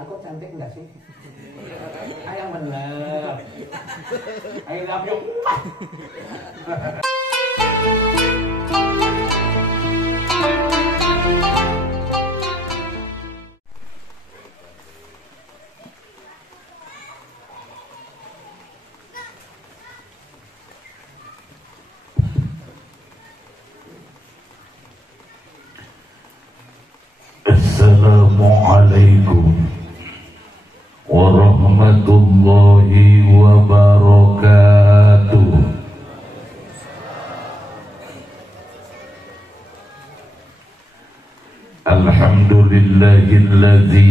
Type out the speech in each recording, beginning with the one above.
Aku cantik enggak sih? Ayang bener. I love you. Assalamualaikum warahmatullahi wabarakatuh. Alhamdulillahilladzi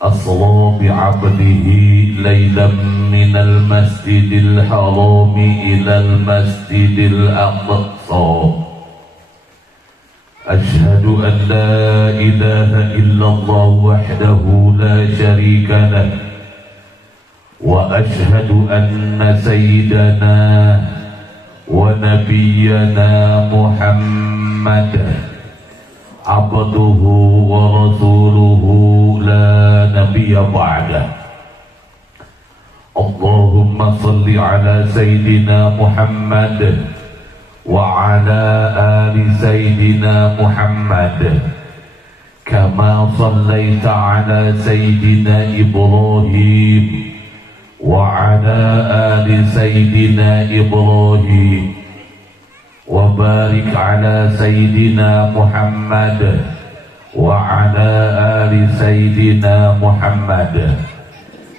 asra bi'abdihi laylan minal masjidil harami ilal masjidil aqsa. أشهد أن لا إله إلا الله وحده لا شريك له وأشهد أن سيدنا ونبينا محمد عبده ورسوله لا نبي بعده. اللهم صل على سيدنا محمد وعلى آل سيدنا محمد كما صليت على سيدنا إبراهيم وعلى آل سيدنا إبراهيم وبارك على سيدنا محمد وعلى آل سيدنا محمد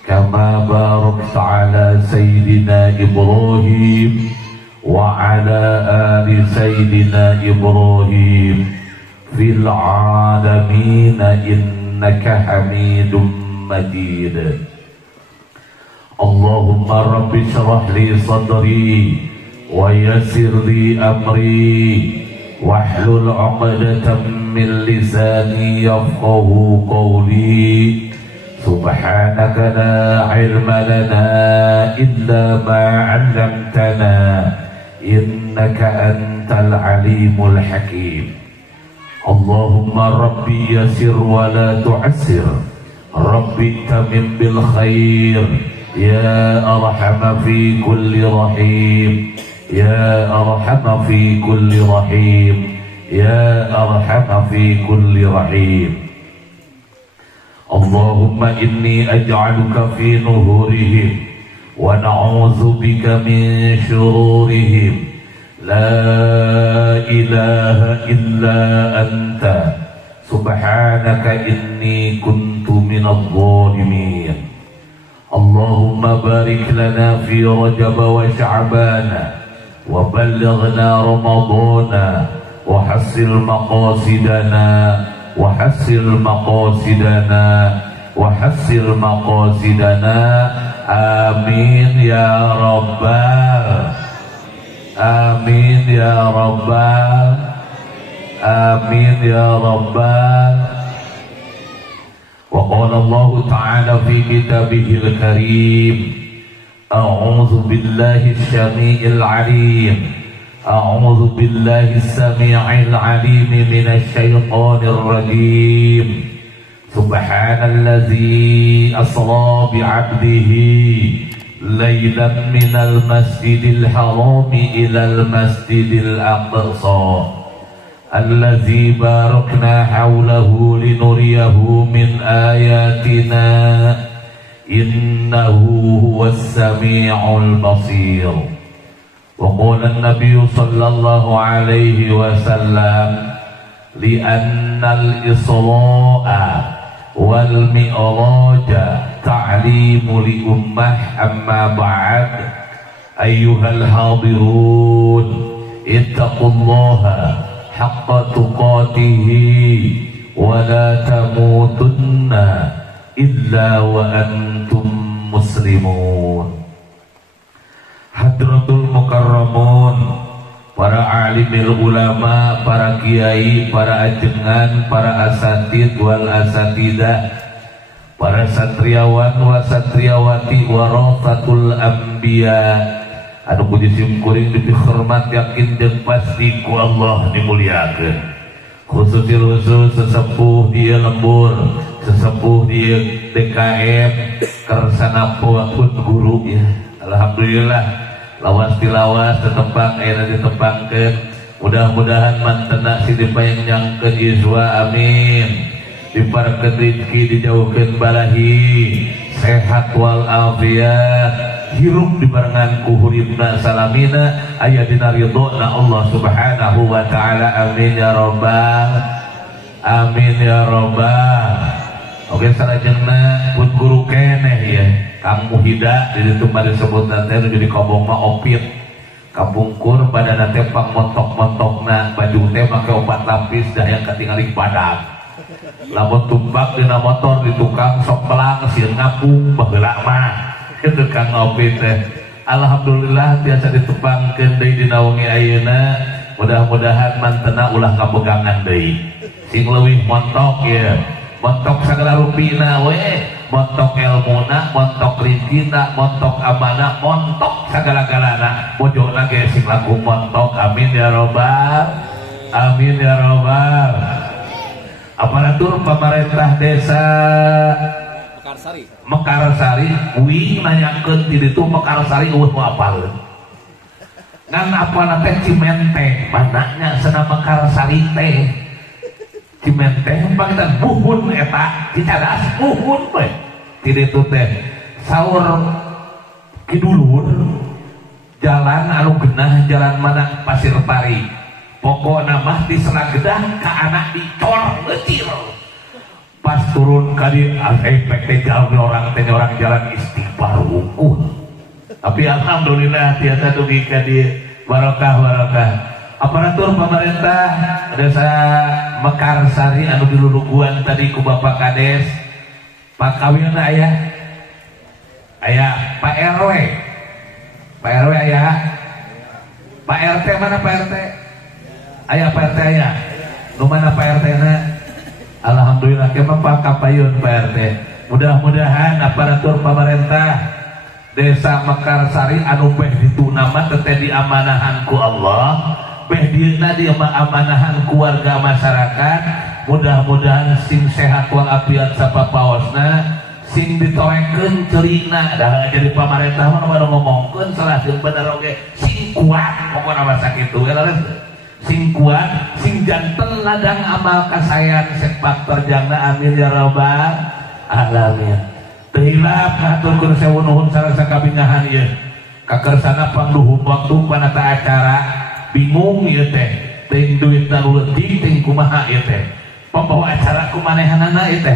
كما باركت على سيدنا إبراهيم وعلى آل سيدنا إبراهيم في العالمين إنك حميد مجيد. اللهم رب اشرح لي صدري ويسر لي أمري واحلل عقدة من لساني يفقه قولي. سبحانك لا علم لنا إلا ما علمتنا إنك أنت العليم الحكيم. اللهم ربي يسر ولا تعسر ربي اتمم بالخير يا أرحم في كل رحيم يا أرحم في كل رحيم يا أرحم في كل رحيم. اللهم إني أجعلك في نهورهم ونعوذ بك من شرورهم لا إله إلا أنت سبحانك إني كنت من الظالمين. اللهم بارك لنا في رجب وشعبان وبلغنا رمضان وحصل مقاصدنا وحصل مقاصدنا وحصل مقاصدنا آمين يا رب آمين يا رب آمين يا رب. وقال الله تعالى في كتابه الكريم أعوذ بالله السميع العليم أعوذ بالله السميع العليم من الشيطان الرجيم. سبحان الذي أسرى بعبده ليلا من المسجد الحرام إلى المسجد الأقصى الذي باركنا حوله لنريه من آياتنا إنه هو السميع البصير. وقال النبي صلى الله عليه وسلم لأن الإسراء والمعراج تعليم لأمة. أما بعد أيها الحاضرون اتقوا الله حق تقاته ولا تموتن إلا وأنتم مسلمون. Hadratul Mukarramun, para alimil ulama, para kiai, para ajengan, para asatid wal asatidah, para satriawan wa satriawati warasatul anbiya, anu puji simkuring dipihormat yakin dan pasti ku Allah dimuliakeun. Khusus sesepuh dia lembur sesepuh di DKM kersana pun guru ya. Alhamdulillah lawas tilawas tetembang ayeuna ditembangkeun. Mudah-mudahan mantena si dipayang nyangkeun iswa amin. Diparekeun rezeki dijauhkeun balahi, sehat wal afiat, hirup dibarengan ku huribna salamina aya dina ridona Allah Subhanahu wa taala. Amin ya rabbal amin ya rabbal. Oke salajengna pun guru keneh ya Kang Muhida di ditu mah disebut teh jadi kobong mah opit kabungkur badanna teh pang montok-montokna baju teh make 4 lapis dah yang ketinggaling badan. Lamun tumbak dina motor di tukang sok pelang sieun ngapung baheula mah itu Kang opit teh. Alhamdulillah biasa ditebangkeun deui dina wengi ayeuna. Mudah-mudahan mantena ulah kapegangan deui. Sing leuwih montok ya. Montok sagala rupina we, montok ilmuna, montok rizkina, montok amanah, montok sagala-galana. Bojona ge sing laku montok. Amin ya robbal amin ya robbal. Aparatur pemerintah desa Mekarsari uing nanyakeun ti ditu Mekarsari eueuh nu apal. Ngan apana teh Cimente, mananya cenah Mekarsari teh. Cimente panggitan buhun eta dicadas buhun we ti ditu teh saur kidulur jalan anu genah jalan mana Pasir Tari pokokna mah di Seragedah ka anak dicor leucir pas turun ka di efek teh jalan orang jalan istighfar unggul tapi alhamdulillah tiasa dugi ka di barokah aparatur pemerintah desa Mekarsari anu diluluguan tadi ku Bapak Kades Pak Kawilna aya Pak RW aya Pak RT mana Pak RT aya Pak RT aya nu mana Pak RT na alhamdulillah kemah Pak Kapayun Pak RT. Mudah-mudahan aparatur pemerintah desa Mekarsari anu beh ditunama teteh diamanahan ku Allah beh dina dia amanahan keluarga masyarakat. Mudah-mudahan sing sehat walafiat sapapaosna sing ditorekeun ceurina dah jadi pamarentah mah baru ngomongkeun salah jeung bener oge sing kuat pokona mah sakitu leres sing kuat sing janten ladang amal kasayan sepak terjangna. Amin ya rabbal alamin. Teu hilap ngaturkeun sewu nuhun sareng kabingahan ieu kakersana pangluhur waktu panata acara bingung ieu teh teuing duitna nu leutik teuing kumaha ieu teh pembawa acara kumanehanana ieu teh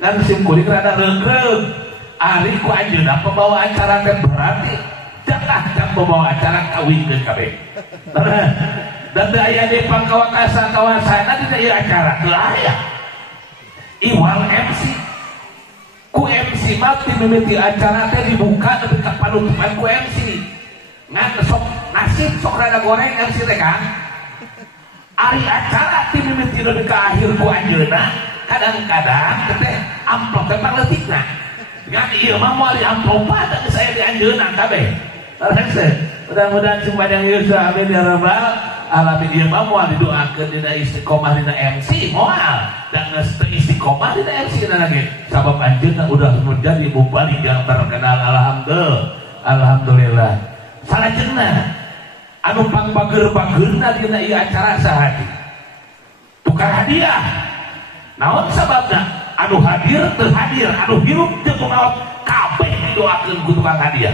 ngan sim kuring rada reug-reug ari ku anjeunna pembawa acara teh berarti jang pembawa acara kawinkeun kabeh dan teu aya di pangkawasa-kawasana dina ieu acara teu aya iwal MC ku MC mah ti mimiti acara teh dibuka nepi ka panutupan ku MC ngan sok nasib sok rada goreng MC teh kan ari acara ti mimiti nepi ka akhir ku anjeunna kadang-kadang teh amplop teh pangleutikna ngan ieu mah moal di amplopan da saya di anjeunna kabeh. Mudah-mudahan sumpadang ieu amin ya rabbal alamin. Ieu mah moal didoakeun dina istiqomah dina MC moal dan geus teu istiqomah dina MC na lagi sabab anjeunna udah menjadi mubalik yang terkenal. Alhamdulillah. Salajengna anu pangbager-bageurna dina ieu acara sahadi tukar hadiah naon sababna anu hadir teu hadir anu hirup jeung maot kabeh didoakeun ku tukang hadiah.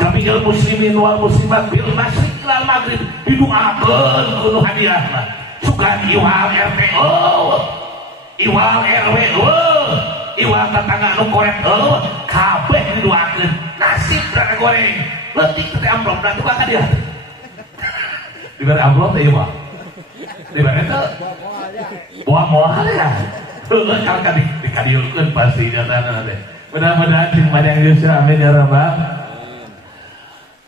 Tapi kalau muslimin wal muslimat bil masyriq wal maghrib didoakeun ku nu hadiahna sugan iwal RT iwal RW iwal tetangga anu korek kabeh didoakeun nasib rada goreng leutik teh amplop dan tukang hadiah diberi amplop teh ieu mah diberi teh buah moal ya kalau dikadiulkeun pasti nyatana teh. Mudah-mudahan sing padang geus amin ya rabbal.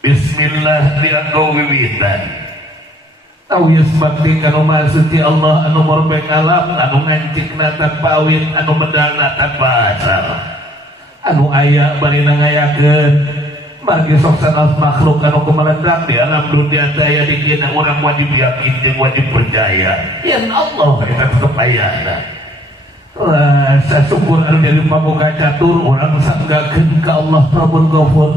Bismillah dianggo wiwitan tawis bakti kanu maksud Allah anu morbeng alam anu ngancikna tanpa awit anu medalna tanpa asal anu aya bari ngayakeun margi sok sanes makhluk anu kumelendak di alam dunia daya dikina urang wajib yakin jeung wajib percaya yen Allah eta tetep aya. La rasa syukur anu jadi pamuka catur urang sanggakeun ka Allah Rabbul Ghafur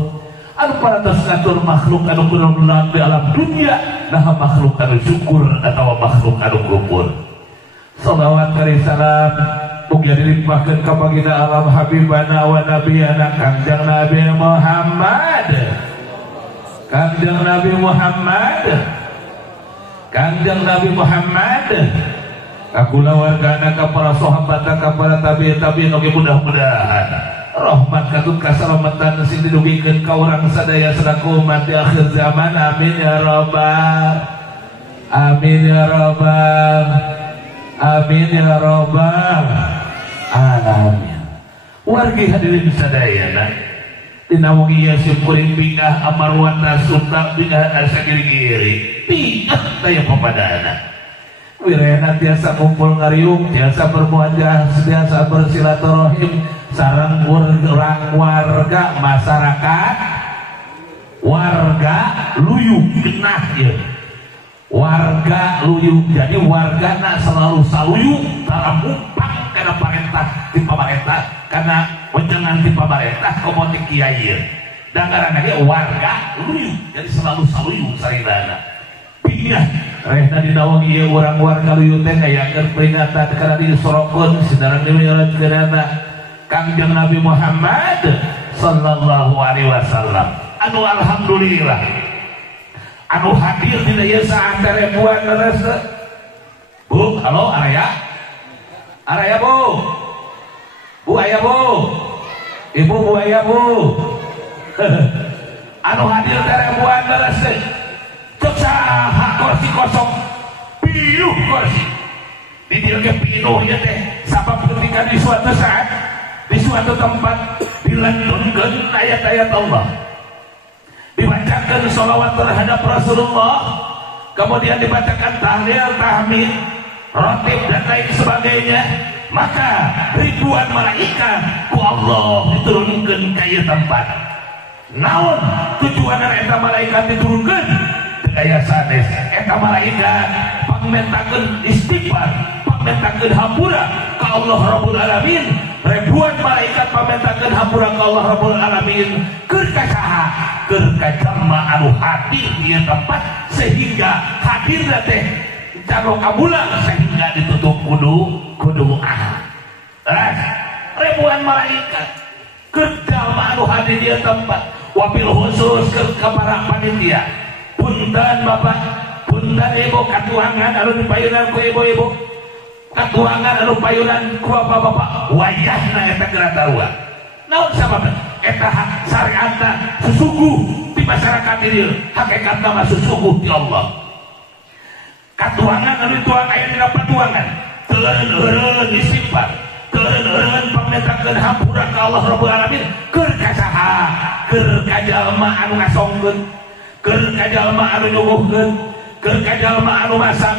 anu paratos ngatur makhluk anu kunaon di alam dunia nah makhluk anu syukur atawa makhluk anu kufur. Shalawat kali salam mugia dilimpahkeun ka baginda alam habibana wa nabiyana Kangjeng Nabi Muhammad. Kangjeng Nabi Muhammad. Kangjeng Nabi Muhammad. Kakula wargana ka para sahabat ka para tabi'in oge mudah-mudahan rahmat katut kasalamatan sing didugikeun ka urang sadaya selaku umat di akhir zaman. Amin ya rabbal amin ya rabbal amin ya rabbal alamin. Wargi hadirin sadayana dina wengi ieu kuring bingah amarwana suntak bingah asa giri-giri bingah daya papadana wirena tiasa kumpul ngariung tiasa bermuajah tiasa bersilaturahim sareng urang warga masyarakat warga luyuk genah ya warga luyuk jadi wargana selalu saluyuk dalam upang karena pamerintah di pamerintah karena wejangan di pamerintah komotik kiai dan karena dia warga luyuk jadi selalu saluyuk saridana pindah rehna dina wengi ieu urang warga luyut teh ngayakeun peringatan kana disorokeun sidarang diweureukeunana Kangjeng Nabi Muhammad sallallahu alaihi wasallam anu alhamdulillah anu hadir dina ieu saat ribuan reus. Bu, halo araya bu aya bu ibu bu aya bu anu hadir teh ribuan reus saha kursi kosong pinuh kursi di dieu ge pinuh ieu teh sabab ketika di suatu saat di suatu tempat dilantunkeun ayat-ayat Allah dibacakan sholawat terhadap Rasulullah kemudian dibacakan tahlil tahmid rotib dan lain sebagainya maka ribuan malaikat ku Allah diturunkeun ka ieu tempat. Naon tujuan eta malaikat diturunkeun daya sanes eta malaikat pamentakeun istighfar pamentakeun hampura ka Allah Rabbul Alamin. Ribuan malaikat pamentakeun hampura ka Allah Rabbul Alamin keur ka saha keur ka jalma anu hadir di tempat sehingga hadirna teh jaro kabulang sehingga ditutup kudu ribuan malaikat keur jalma anu hadir di tempat wabil khusus keur ka para panitia. Punten bapak, punten ibu, katuangan anu dipayunan ku ibu-ibu, katuangan anu payunan ku bapak-bapak, wayahna eta geuratarua. Naon sababna? Eta syariatna susuguh di masyarakat ieu, hakikatna mah susuguh di Allah. Katuangan anu dituang aya dina patuangan, teureun istighfar, teureun pamentakeun hampura ka Allah Rabbul Alamin, keur ka saha? Keur ka jalma anu ngasongkeun keur ka jalma anu nyuguhkeun keur ka jalma anu masak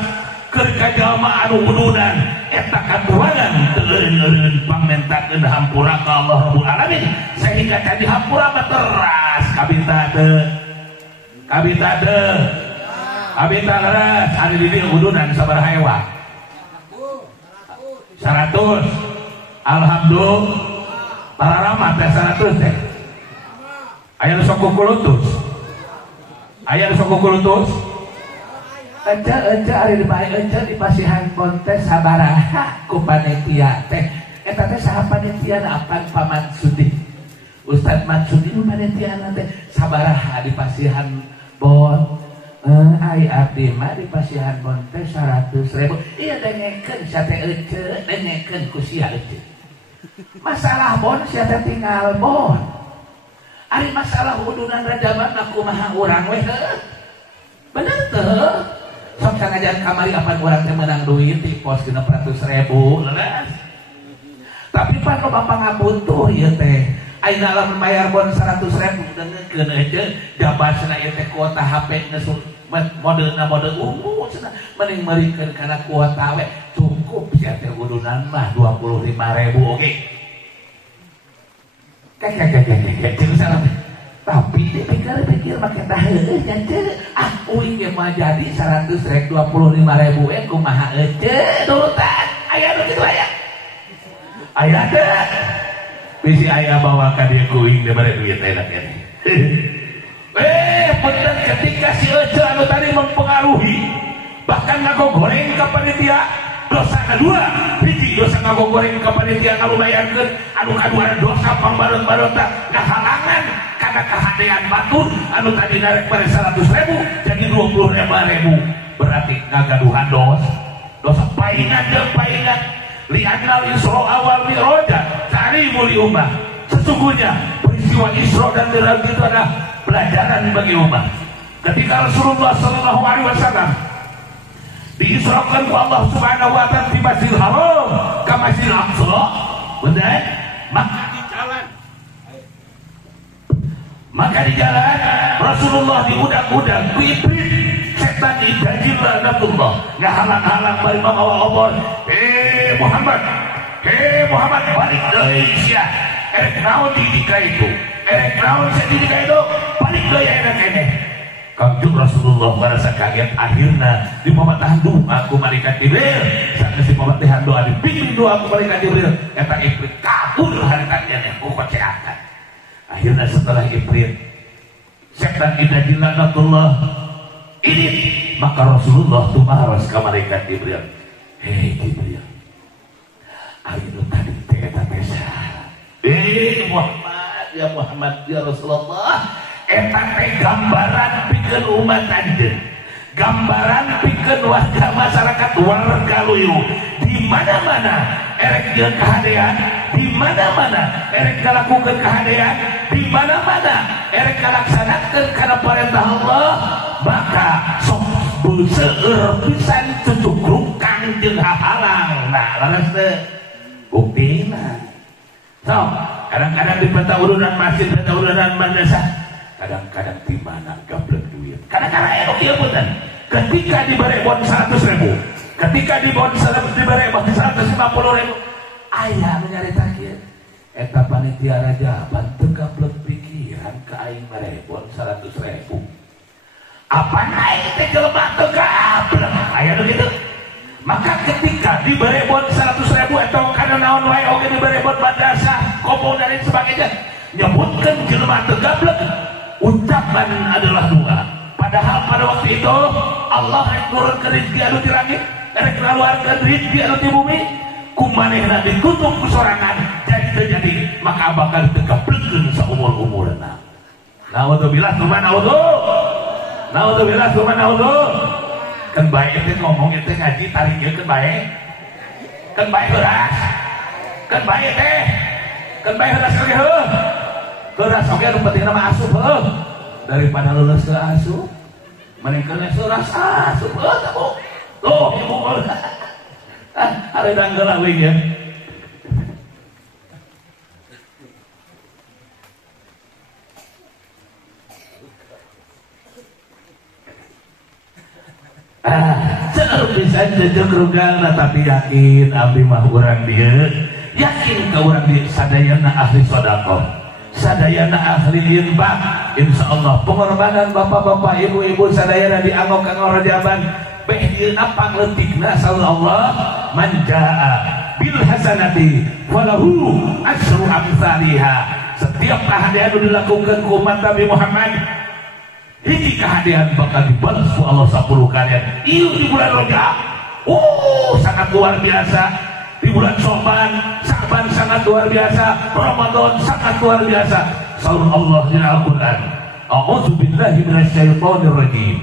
keur ka jalma anu wududan eta katuangan teureun pamentakeun hampura ka Allah Rabbul Alamin sehingga jadi hampura mah teras kabita leres anu di dieu wududan sabaraha ewa 100 alhamdulillah para ramah teh 100 teh aya nu sok kulutus aya nu sok kulutus ece ari dibae ece di pasihan kontes sabaraha ku panitia teh eta teh saha panitiana apan Paman Sudi Ustaz Matsudi nu panitiana teh sabaraha di pasihan bon ai abdi mah di pasihan bon teh 100.000 ieu dengekeun sia teh ece dengekeun ku sia ece masalah bon sia teh tinggal bon ari masalah wudunan rajaman kumaha urang we bener teu sok sangajan kamari apan urang teh meunang duit di pos 600.000 leres tapi pan lo bapak ngabutuh ieu teh ayeuna lamun bayar bon 100.000 dengekeun aja jabasna ieu teh kuota HP geus modelna model ungu cenah mending meurikeun kana kuota we cukup sia teh wudunan mah 25.000 oge tapi dipikir-pikir make tah heueuh janten uing ge mah jadi 125.000 kumaha ece dulutan aya nu kitu aya aya teh bisi aya bawa ka dieu kuing dibere duit enak ini. Punten ketika si Ece anu tadi mempengaruhi bahkan ngagogoreng ka panitia dosa kedua hiji dosa ngagogoreng ka panitia ngalumayankeun anu kadua dosa pambarot-barota ngahalangan karena kehadean batur anu tadi narek bare 100.000 jadi 25.000 berarti ngagaduhan dosa paingan jeung paingan li'annal isra awal mi'raja cari muli ummah sesungguhnya peristiwa Isra dan Mi'raj itu adalah pelajaran bagi umat. Ketika Rasulullah sallallahu alaihi wasallam diisrakan ke Allah Subhanahu wa taala di Masjidil Haram ke Masjidil Aqsa, benar? Maka di jalan Rasulullah diudang-udang Iblis setan idajil lanatullah ngahalang-halang bari mawa obor. Muhammad balik deui sia. Naon didika itu? Naon sedidika itu? Balik deui enak keneh. Kangjeng Rasulullah merasa kaget akhirnya di pematahan doa aku malaikat Jibril saat si pematahan doa dibikin doa aku malaikat Jibril eta Iblis kabur harikatnya ku kesehatan. Akhirnya setelah Iblis setan idajil lanatullah ini maka Rasulullah tuh marah ke malaikat Jibril. Hei Jibril, ayo tadi eta tesa. Muhammad ya Rasulullah, eta teh gambaran pikeun umat anjeun. Gambaran pikeun warga masyarakat warga luyu. Di mana-mana erek jeung kahadean, di mana-mana erek ngalakukeun kahadean, di mana-mana erek ngalaksanakeun kana perintah Allah, maka sok seueur pisan cucukruk kangjeng hahalang. Nah, laras teh buktina. So, kadang-kadang di peta urunan masjid, peta urunan madrasah, kadang-kadang di mana gablek duit. Kadang-kadang elok ieu punten. Ketika dibere bon 100.000, ketika dibere bon 150.000, aya anu nyarita kieu. Eta panitia rajaban teu gablek pikiran ka aing mere bon 100.000. Apa naik teh jelema teu gablek. Aya nu kitu. Maka ketika diberi bon 100.000 atau karena naon wae oge diberi bon madrasah, kopo dan lain sebagainya, nyebutkan jelema teu gablek, ucapan adalah doa. Padahal pada waktu itu Allah rek nurunkeun rezeki anu di langit, rek ngaluarkeun rezeki anu di bumi, kumanehna ditutup ku sorangan, jadi terjadi maka bakal teu gablekkeun saumur-umurna. Naudzubillah tsumma naudzubillah. Kan baik itu ngomong itu ngaji tariknya kan baik beras kan baik beras beras oke lu penting nama asup daripada lulus ke asup mereka suras asup tuh ibu ada danggal lagi ya. Selalu bisa jejak rugalna tapi yakin abdi mah urang dia yakin ke urang dia sadayana ahli sedekah sadayana ahli infak insyaallah pengorbanan bapak-bapak ibu-ibu sadayana dianggo kang rajaban beh dieuna pangleutikna sallallahu man jaa bil hasanati falahu asyru amsalihha setiap kahadean dilakukan ku umat Nabi Muhammad hiji kehadiran bakal dibalas ku Allah 10 kalian. Ieu di bulan Rajab. Sangat luar biasa. Di bulan Syaban sangat luar biasa. Ramadan sangat luar biasa. Saur Allah di Al-Qur'an. A'udzu billahi minasyaitonir rajim.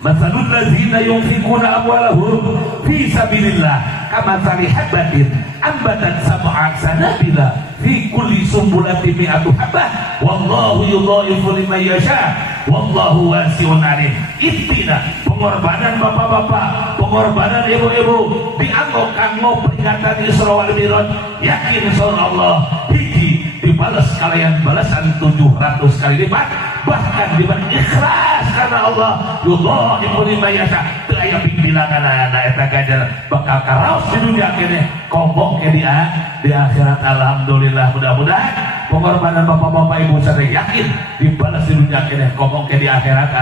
Matsalul ladzina yunfiquna amwalahum fi sabilillah kamatsali habatin ambatat sab'a sanabila fi kulli sumbulatin mi'atu habbah wallahu yudha'ifu liman yasha wallahu wasi'un 'alim. Intina pengorbanan bapak-bapak, pengorbanan ibu-ibu dianggo kanggo peringatan Isra wal Mi'raj, yakin insyaallah hiji dibalas kalian balasan 700 kali lipat, bahkan diberi ikhlas karena Allah yudha'ifu liman yasha. Teu aya bilangan eta ganjaran bakal karaos di dunia kene kobok ke di akhirat. Alhamdulillah, mudah-mudahan pengorbanan bapak-bapak ibu saya yakin dibalas di dunia kene kobok ke di akhirat.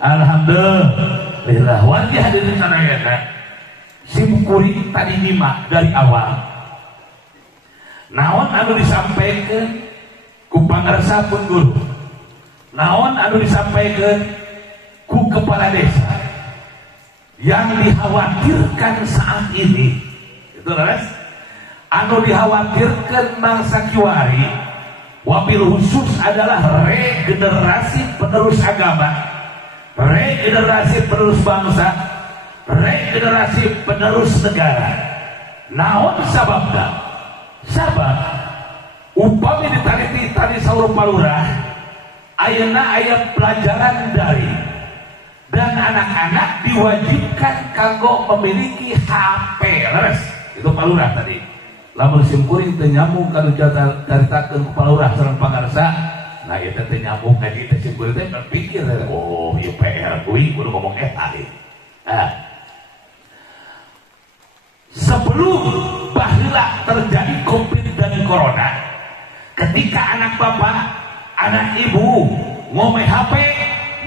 Alhamdulillah. Wajah hadirin sadayana simkuring tadi nyimak dari awal naon anu disampaikan ku pangarsa pun guru, naon anu disampaikan ku kepala desa yang dikhawatirkan saat ini itu leres anu dikhawatirkan mangsa kiwari wabil khusus adalah regenerasi penerus agama, regenerasi penerus bangsa, regenerasi penerus negara. Naon sababna? Sabab upami ditariti tadi saur palurah ayeuna aya pelajaran daring dan anak-anak diwajibkan kanggo memiliki HP leres itu palurah tadi lamun simkuring teu nyambung kanu caritakeun ku palurah sareng pangarsa nah eta teh nyambung ngaji teh simkuring teh berpikir oh ieu PR kuing kudu ngomong tadi sebelum baheula terjadi Covid dan Corona ketika anak bapak anak ibu ngomeh HP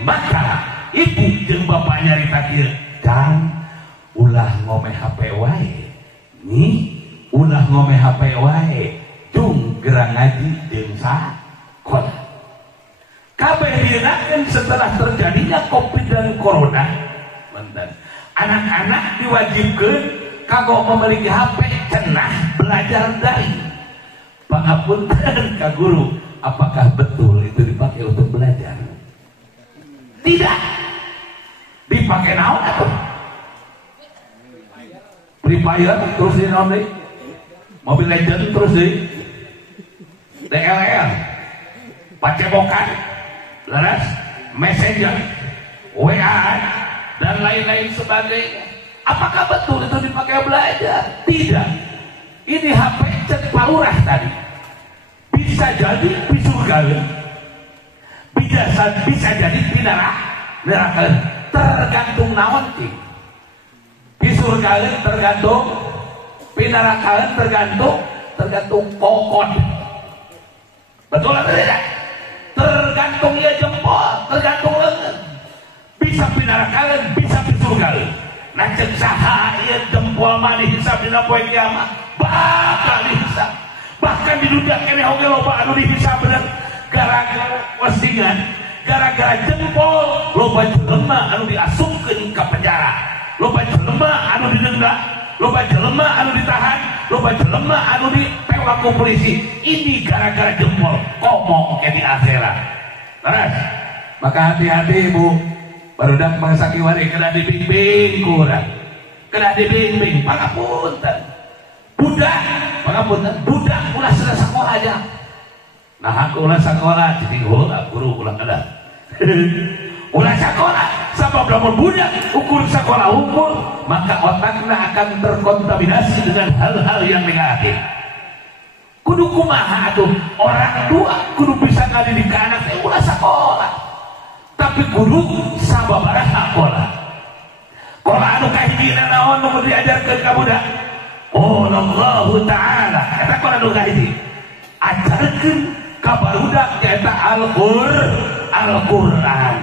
maka ibu jeung bapak nyarita kieu dan ulah ngomeh HP wae nih ulah ngomeh HP wae cung gerang ngaji jeung sakola kabeh dienakeun setelah terjadinya Covid dan Corona anak-anak diwajibkeun kanggo memiliki HP cenah belajar daring. Pangapunten ka guru, apakah betul itu dipakai untuk belajar? Tidak. Dipakai naon atuh? Free Fire terus di naon deui? Mobile Legends terus deui. DLL. Pacebokan. Laras Messenger, WA dan lain-lain sebagainya. Apakah betul itu dipakai belajar? Tidak. Ini HP cek palurah tadi. Bisa jadi pisurgaeun. Bisa jadi pinarakeun. Tergantung naon ti. Pisurgaeun tergantung, pinarakeun tergantung kokon. Betul atau tidak? Tergantung ya jempol, tergantung lengan. Bisa pinarakeun, bisa pisurgaeun. Nah cek saha ieu jempol mah dihisab dina poe kiamat bakal dihisab bahkan di dunia kene oge loba anu dihisab bener gara-gara wesingan gara-gara jempol loba jelema anu diasupkeun ka penjara loba jelema anu didenda loba jelema anu ditahan loba jelema anu ditewak ku polisi ini gara-gara jempol komo oke di akhirat terus maka hati-hati ibu barudak mangsa kiwari kena dibimbing kurang kena dibimbing pangapunten budak ulah sudah sekolah aja nah aku ulah sekolah jadi guru ulah ada ulah sekolah sebab lamun budak ukur sekolah umur maka otaknya akan terkontaminasi dengan hal-hal yang negatif kudu kumaha tuh orang tua kudu bisa ngadidik anak ulah sekolah tapi guru sababaraha sekolah sekolah anu kahijina naon nu diajarkeun ka budak Allah Ta'ala eta sekolah anu kahiji ajarkeun ka barudak nyaeta Al-Qur'an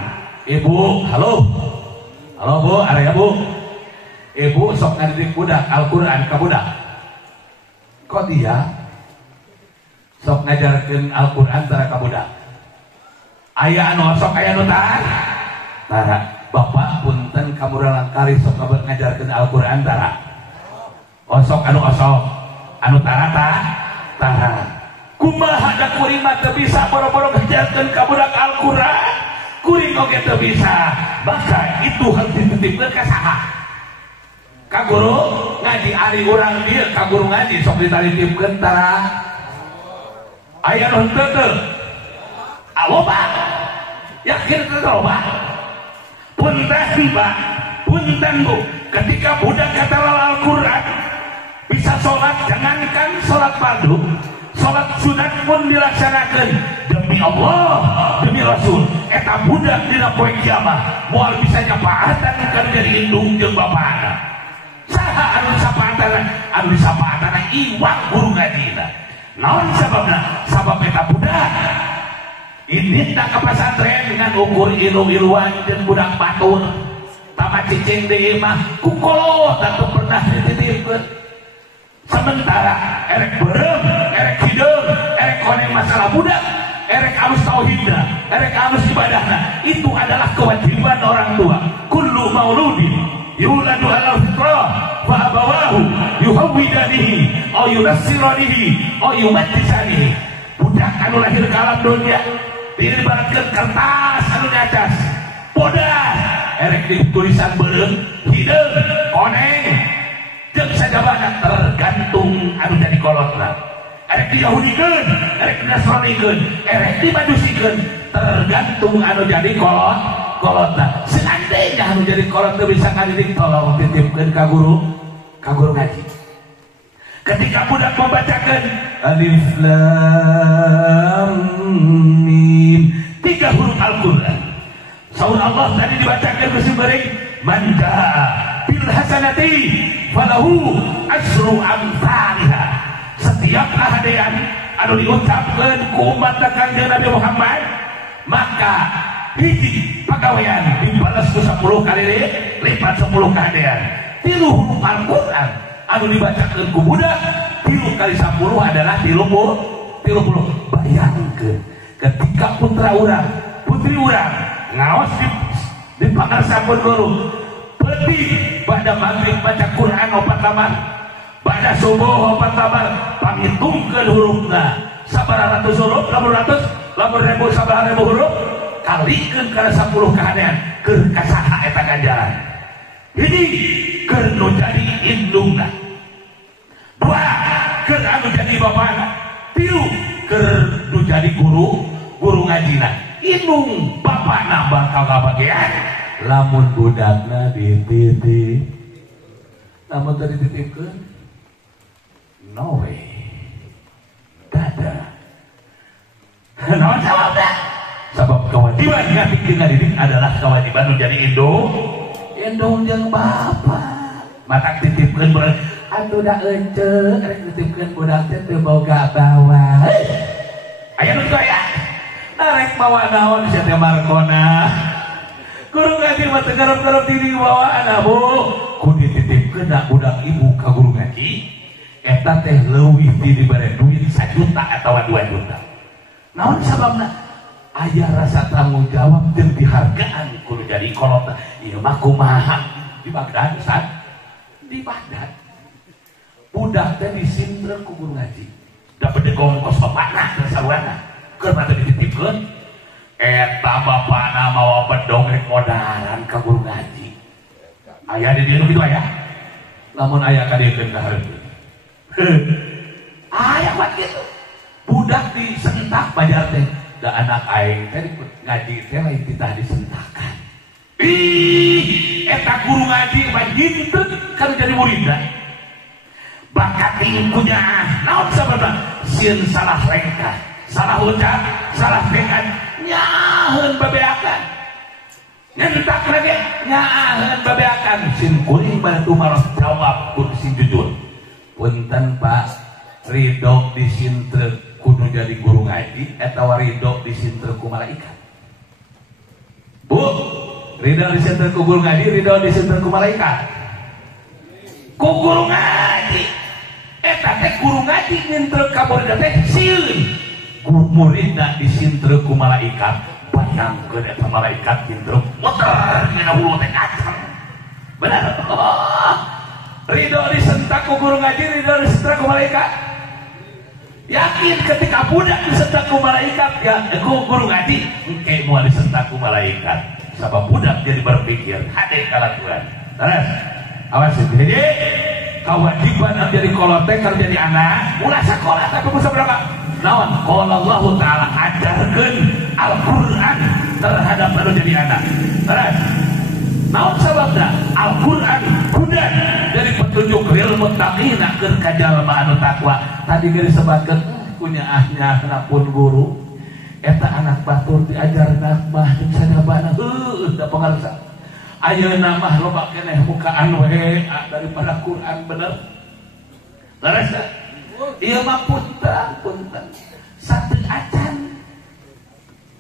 ibu halo bu area bu ibu sok ngadidik budak Al-Qur'an ka budak kok dia sok ngajarkeun Al-Qur'an tara ka budak aya anu sok aya anu tara bapak punten kamuralang kali sok ngajarkeun Al-Qur'an tara osok anu tara kumaha da kuring mah teu bisa boro-boro ngajarkeun ka budak Al-Qur'an kuring oge teu bisa maka itu harus dititipkeun ka saha ka guru ngaji ari urang dieu ka guru ngaji sok dititipkeun tara aya nu teu loba yakin itu loba punten bu ketika budak kata Al-Qur'an bisa sholat jangankan sholat fardu sholat sunat pun dilaksanakan demi Allah demi Rasul eta budak dina poe kiamat moal bisa nyapaatan kan jadi indung jeung bapana saha anu sapaatan iwang guru ngajina naon sababna sabab eta budak ini tak ke pesantren dengan ukur ilu-iluan dan budak batur tamat cicing deui mah ku kolot atuh pernah dititipkeun. Sementara erek beureum, erek hideung, erek koneng masalah budak, erek alus tauhidna, erek alus ibadahna, itu adalah kewajiban orang tua. Kullu mauludin yuladu ala fitrah fa abawahu yuhawwidanihi aw yunassiranihi aw yumattisanihi. Budak anu lahir ka alam dunya diibaratkeun kertas anu nyacas, bodas erek di tulisan beureum, hideung, koneng jeung sajabana tergantung anu jadi kolotna. Erek diyahudikeun, erek dinasranikeun, erek dimajusikeun, tergantung anu jadi kolotna. Seandainya anu jadi kolot teu bisa ngadidik, tolong titipkeun ka guru ngaji. Ketika budak membacakan alif lam mim 3 huruf Al-Qur'an, saur Allah tadi dibacakan ku simeureung, man jaa bil hasanati falahu asyru amsalha. Setiap kahadean anu diucapkeun ku umat Kanjeng Nabi Muhammad, maka hiji pagawean dibalas ku 10 kali lipat 10 kahadean. 3 huruf Al-Qur'an anu dibacakeun ku budak 3 kali 10 adalah 30. Bayangkeun ketika putra urang, putri urang ngaos di pangarsakeun guru, beuti pada maghrib baca Quran 4 lamar, pada subuh 4 lamar, pangitungkeun hurufna sabaraha ratus huruf, lamun ribu sabaraha ribu huruf, kalikeun kana 10 kahadean keur kasaha eta ganjaran. Hiji keur nu jadi indungna, 2 keur anu jadi bapana, 3 keur nu jadi guru ngajina. Indung bapana bakal kabagean lamun budakna dititip. Lamun teu dititipkeun no way, dada. Naon sababna? Sabab kewajiban ngadidik adalah kewajiban nu jadi indung jeung bapa. Matak titipkeun beurang atuh da euceuk rek titipkeun budak teh teu boga bawa. Aya nu kitu aya. Narek bawa naon sia teh markona. Guru ngaji mah teu garap-garap diri bawaan Bu. Ku dititipkeun da budak ibu ka guru ngaji. Eta teh leuwih ti dibere duit 1 juta atawa 2 juta. Naon sababna? Aya rasa tanggung jawab jeung dihargaan kudu jadi kolot. Ieu mah kumaha di Bagdad Ustaz? Di Bagdad. Budak teh disimpen ku guru ngaji. Da bedegong kos bapana keur saruana. Keur mata dititipkeun. Eta bapana mawa bedong rek modaran ka guru ngaji. Aya di dieu kitu aya. Lamun aya ka dieu keun ka hareup. Aya kuat kitu. Budak disentak bajar teh. Da anak aing teh ngaji teh lain titah disentakan. Ih, eta guru ngaji mah hinteu kana jadi muridna. Bakat tinggi punya naon sababna? Sieun salah lengkah, salah ucap, salah pengan, nyaheun babeakan. Nyentak lagi nyaheun babeakan. Sin kuring batu maros jawab kun sin jujur. Punten Pak, ridho disintrek kudu jadi guru ngaji atawa ridho disintrek ku malaikat? Bu, ridho disintrek ku guru ngaji, ridho disintrek ku malaikat? Ku guru ngaji. Eta teh guru ngaji ngintrek ka muridna teh sieun. Guru muridna disintrek ku malaikat. Bayangkeun eta malaikat ngintrek muter dina bulu teh kacang. Bener. Ridho disentak ku guru ngaji, ridho disentak ku malaikat. Yakin ketika budak disentak ku malaikat ya, ku guru ngaji engke moal disentak ku malaikat. Sabab budak jadi berpikir hade kalakuan. Terus awas jadi kewajiban jadi kolot teh keur jadi anak ulah sakola tapi bisa berapa naon qala Allah taala ajarkeun Al-Qur'an terhadap anu jadi anak. Terus naon sababna? Al-Qur'an hudan dari petunjuk lil muttaqina keur ka jalma anu takwa. Tadi geus disebutkeun punya ahnya pun guru eta anak batur diajarna mah jeung sadabana da pangarsa. Ayeuna mah loba keneh bukaan we daripada Quran bener. Laras ieu mah punten satu acan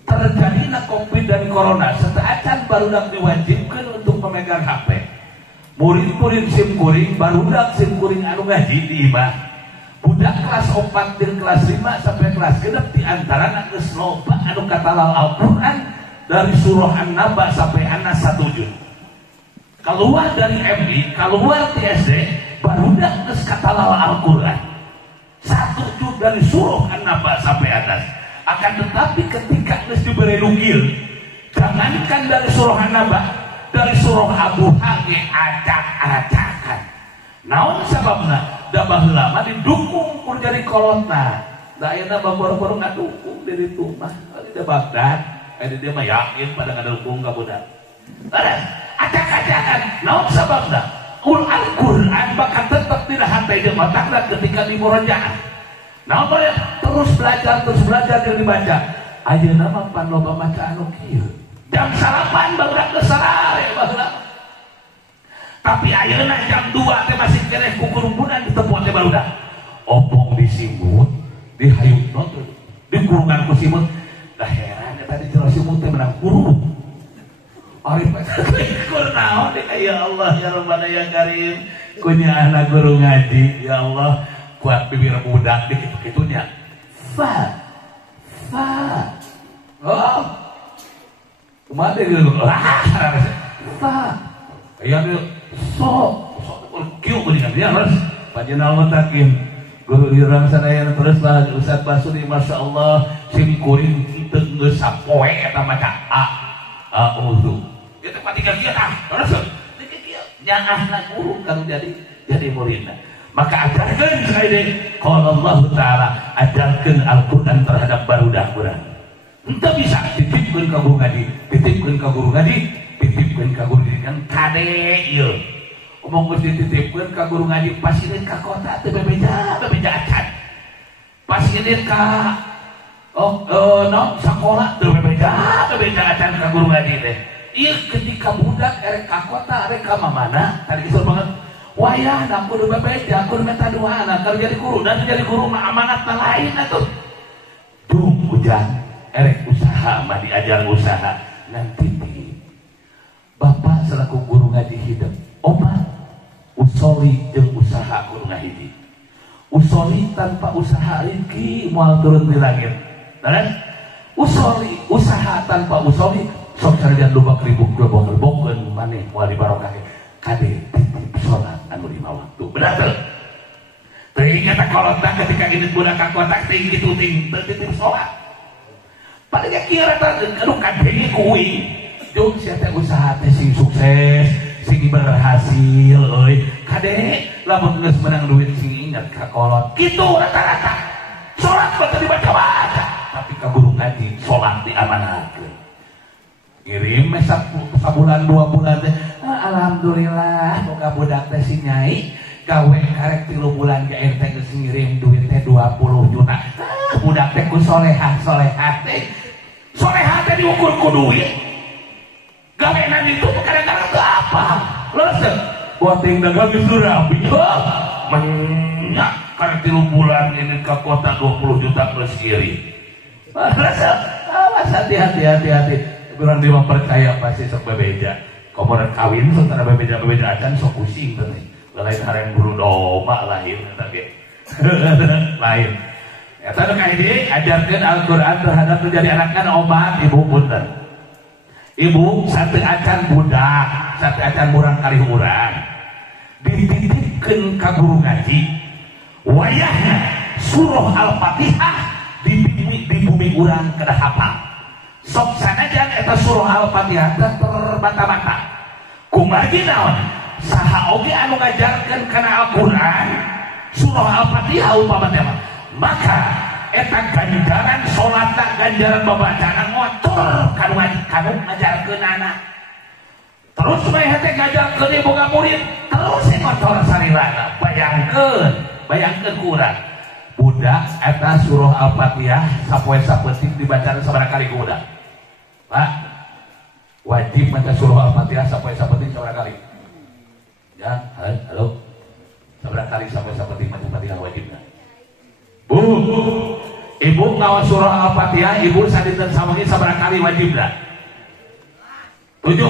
terjadi dina Covid dan Corona setaacan barudak diwajibkan untuk memegang HP. Murid-murid sim kuring barudak sim kuring anu ngaji di imah. Budak kelas 4 dan kelas 5 sampai kelas 6 di antara geus loba anu katalal Al-Qur'an dari surah An-Naba sampai An-Nas 1 juz. Keluar dari MI, keluar TSD, barudak geus katalal Al-Qur'an. 1 juz dari surah An-Naba sampai An-Nas. Akan tetapi ketika geus diberi lugil, jangankan dari surah An-Naba, dari surah Abu Hage acak-acakan. Naon sababna? Da baheula mah didukung kur jadi kolotna. Da ayeuna babor-bor ngadukung di ditu mah di Baghdad. Aya dia mah yakin pada ngadukung ka budak. Tara acak-acakan. Naon sababna? Al-Qur'an bakal tetap di hati jeung otakna ketika dimurajaah. Naon bae terus belajar dan dibaca. Ayeuna mah pan loba maca anu kieu. Jam 8 barudak geus sarare baheula. Tapi ayeuna jam 2 teh masih keneh kukurumbunan di tempat teh barudak. Opong disimut, dihayutna teh, dikurungan ku simut. Da heran eta di jero simut teh menang kurung. Ari kur naon ya Allah ya Rabbana ya Karim. Kunya anak guru ngaji, ya Allah, kuat bibir budak kitu-kitunya. Fa. Oh. Kumaha teh geus. Fa. Aya so kieu geuningan dia harus panjenengan mutakin guru dirang sadaya terus lah Ustaz Basuri masyaallah sim kuring teu geus sapoe eta maca a'udzu eta patiga kieu tah terus kieu nyaahna guru kanu jadi muridna maka ajarkeun sekali deui qala Allah taala ajarkeun Al-Qur'an terhadap barudak urang henteu bisa titipkeun ka guru ngaji titipkeun ka guru kan kade ieu omong geus dititipkeun ka guru ngaji pas ini ka kota teu bebeja acan pas ini ka sakola teu bebeja acan ka guru ngaji teh ieu ketika budak erek ka kota erek ka mamana tadi kisah banget wayahna kudu bebeja kudu meta duana keur jadi guru dan jadi guru mah amanatna lain atuh dung hujan erek usaha mah diajar usaha nanti Bapak selaku guru ngaji hidup, oma usoli jeung usaha guru ngaji. Usoli tanpa usaha rezeki moal turun di langit. Terus usoli usaha tanpa usoli sok sanajan lubak ribuk glebok-glebokeun maneh moal dibarokahkeun. Kade titip salat anu 5 waktu. Benar teu? Teuing eta kolotna ketika indit budak ka kota ting kitu ting titip salat. Padahal kieu eta anu kadenge kuwi. Jom siapa usaha teh sing sukses, sing berhasil, kade lamun geus menang duit sing ingat ka kolot. Kitu rata-rata. Salat baca dibaca-baca, tapi ka guru ngaji salat diamanahkeun. Kirim sabulan 2 bulan teh, alhamdulillah boga budak teh sing nyai gawe karek 3 bulan ge ente geus ngirim duit teh 20 juta. Budak teh ku solehah teh. Solehah teh diukur ku duit. Gawenan itu kadang-kadang apa? Lesen, buat yang dagang itu rapi. Menyak, karena 3 bulan ini ke kota 20 juta plus kiri. Lesen, awas hati-hati. Kurang dia mempercaya pasti sok bebeja. Komoran kawin, sok tanda bebeja acan sok pusing. Lain hareng buru doma lahir. Lain. Ya tadi ini ajarkan Al-Quran terhadap menjadi anak-anak obat ibu punten. Ibu satu acan budak, satu acan murang kali urang dititipkeun ka guru ngaji wayahna surah Al-Fatihah di bumi urang kedah hafal sok sanajan eta surah Al-Fatihah terbata-bata kumaji naon saha oge anu ngajarkeun kana Al-Quran surah Al-Fatihah upamana mah maka eta ganjaran salatna ganjaran babacana motor kanu ngajarkeun anak terus bae teh ngajarkeun ieu boga murid terus motor sarirana bayangkeun kurang budak eta surah Al-Fatihah sapoe sapeting dibaca sabaraha kali ku budak Pak wajib maca surah Al-Fatihah sapoe sapeting sabaraha kali ya halo sabaraha kali sapoe sapeting maca Fatihah wajibna Bu, ibu ibu ngawas surah Al-Fatihah, ibu sadinten sawengi sabaraha kali wajibna? 17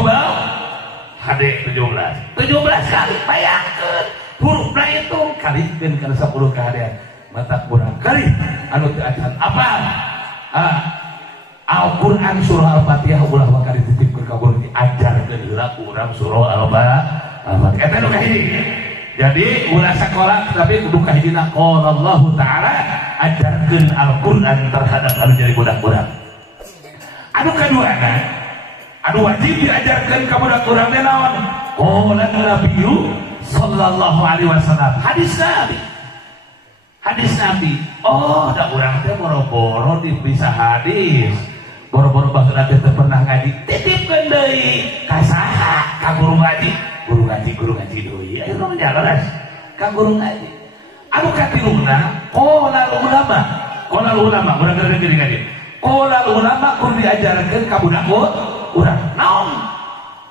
hade 17 kali bayangkeun hurufna itu kalikeun kana 10 kahadean mata kurang kali anu teu acan apa Al-Quran surah Al-Fatihah ulah wakari titipkeun ka urang diajarkeun heula ku urang surah Al-Fatihah eta nu kahiji. Jadi ulah sakola tapi kudu kahijina qala Allah taala ajarkeun Al-Quran terhadap anu jadi budak-budak. Anu kaduana anu wajib diajarkan ka budak urang teh naon? Qala Nabiyyu sallallahu alaihi wasallam. Hadis Nabi. Oh, da urang teh boro-boro dipisah hadis. Boro-boro bageula teh pernah ngaji. Titipkeun deui ka saha? Ka guru ngaji. Guru ngaji deui. Aya nu jalaras ka guru ngaji. Anu katiluna qala ulama urang geureun ngaji. Qala ulama kudu diajarkeun ka budak urang naon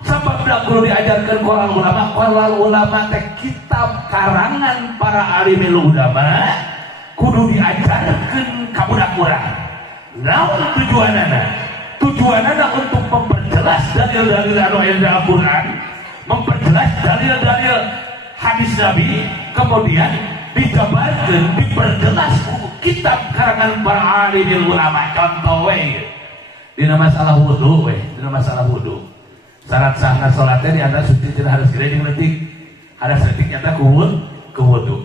sabab da kudu diajarkeun qolal ulama teh kitab karangan para alimul ulama kudu diajarkeun ka budak urang. Naon tujuanana untuk memperjelas dalil-dalil anu aya di Al-Qur'an, memperjelas dalil-dalil hadis Nabi, kemudian dijabarkeun diperjelas kitab karangan para alimul ulama. Contoh we dina masalah wudu syarat sahna salat teh di antara suci cenah harus gede jeung leutik ada leutik nyata ku wudu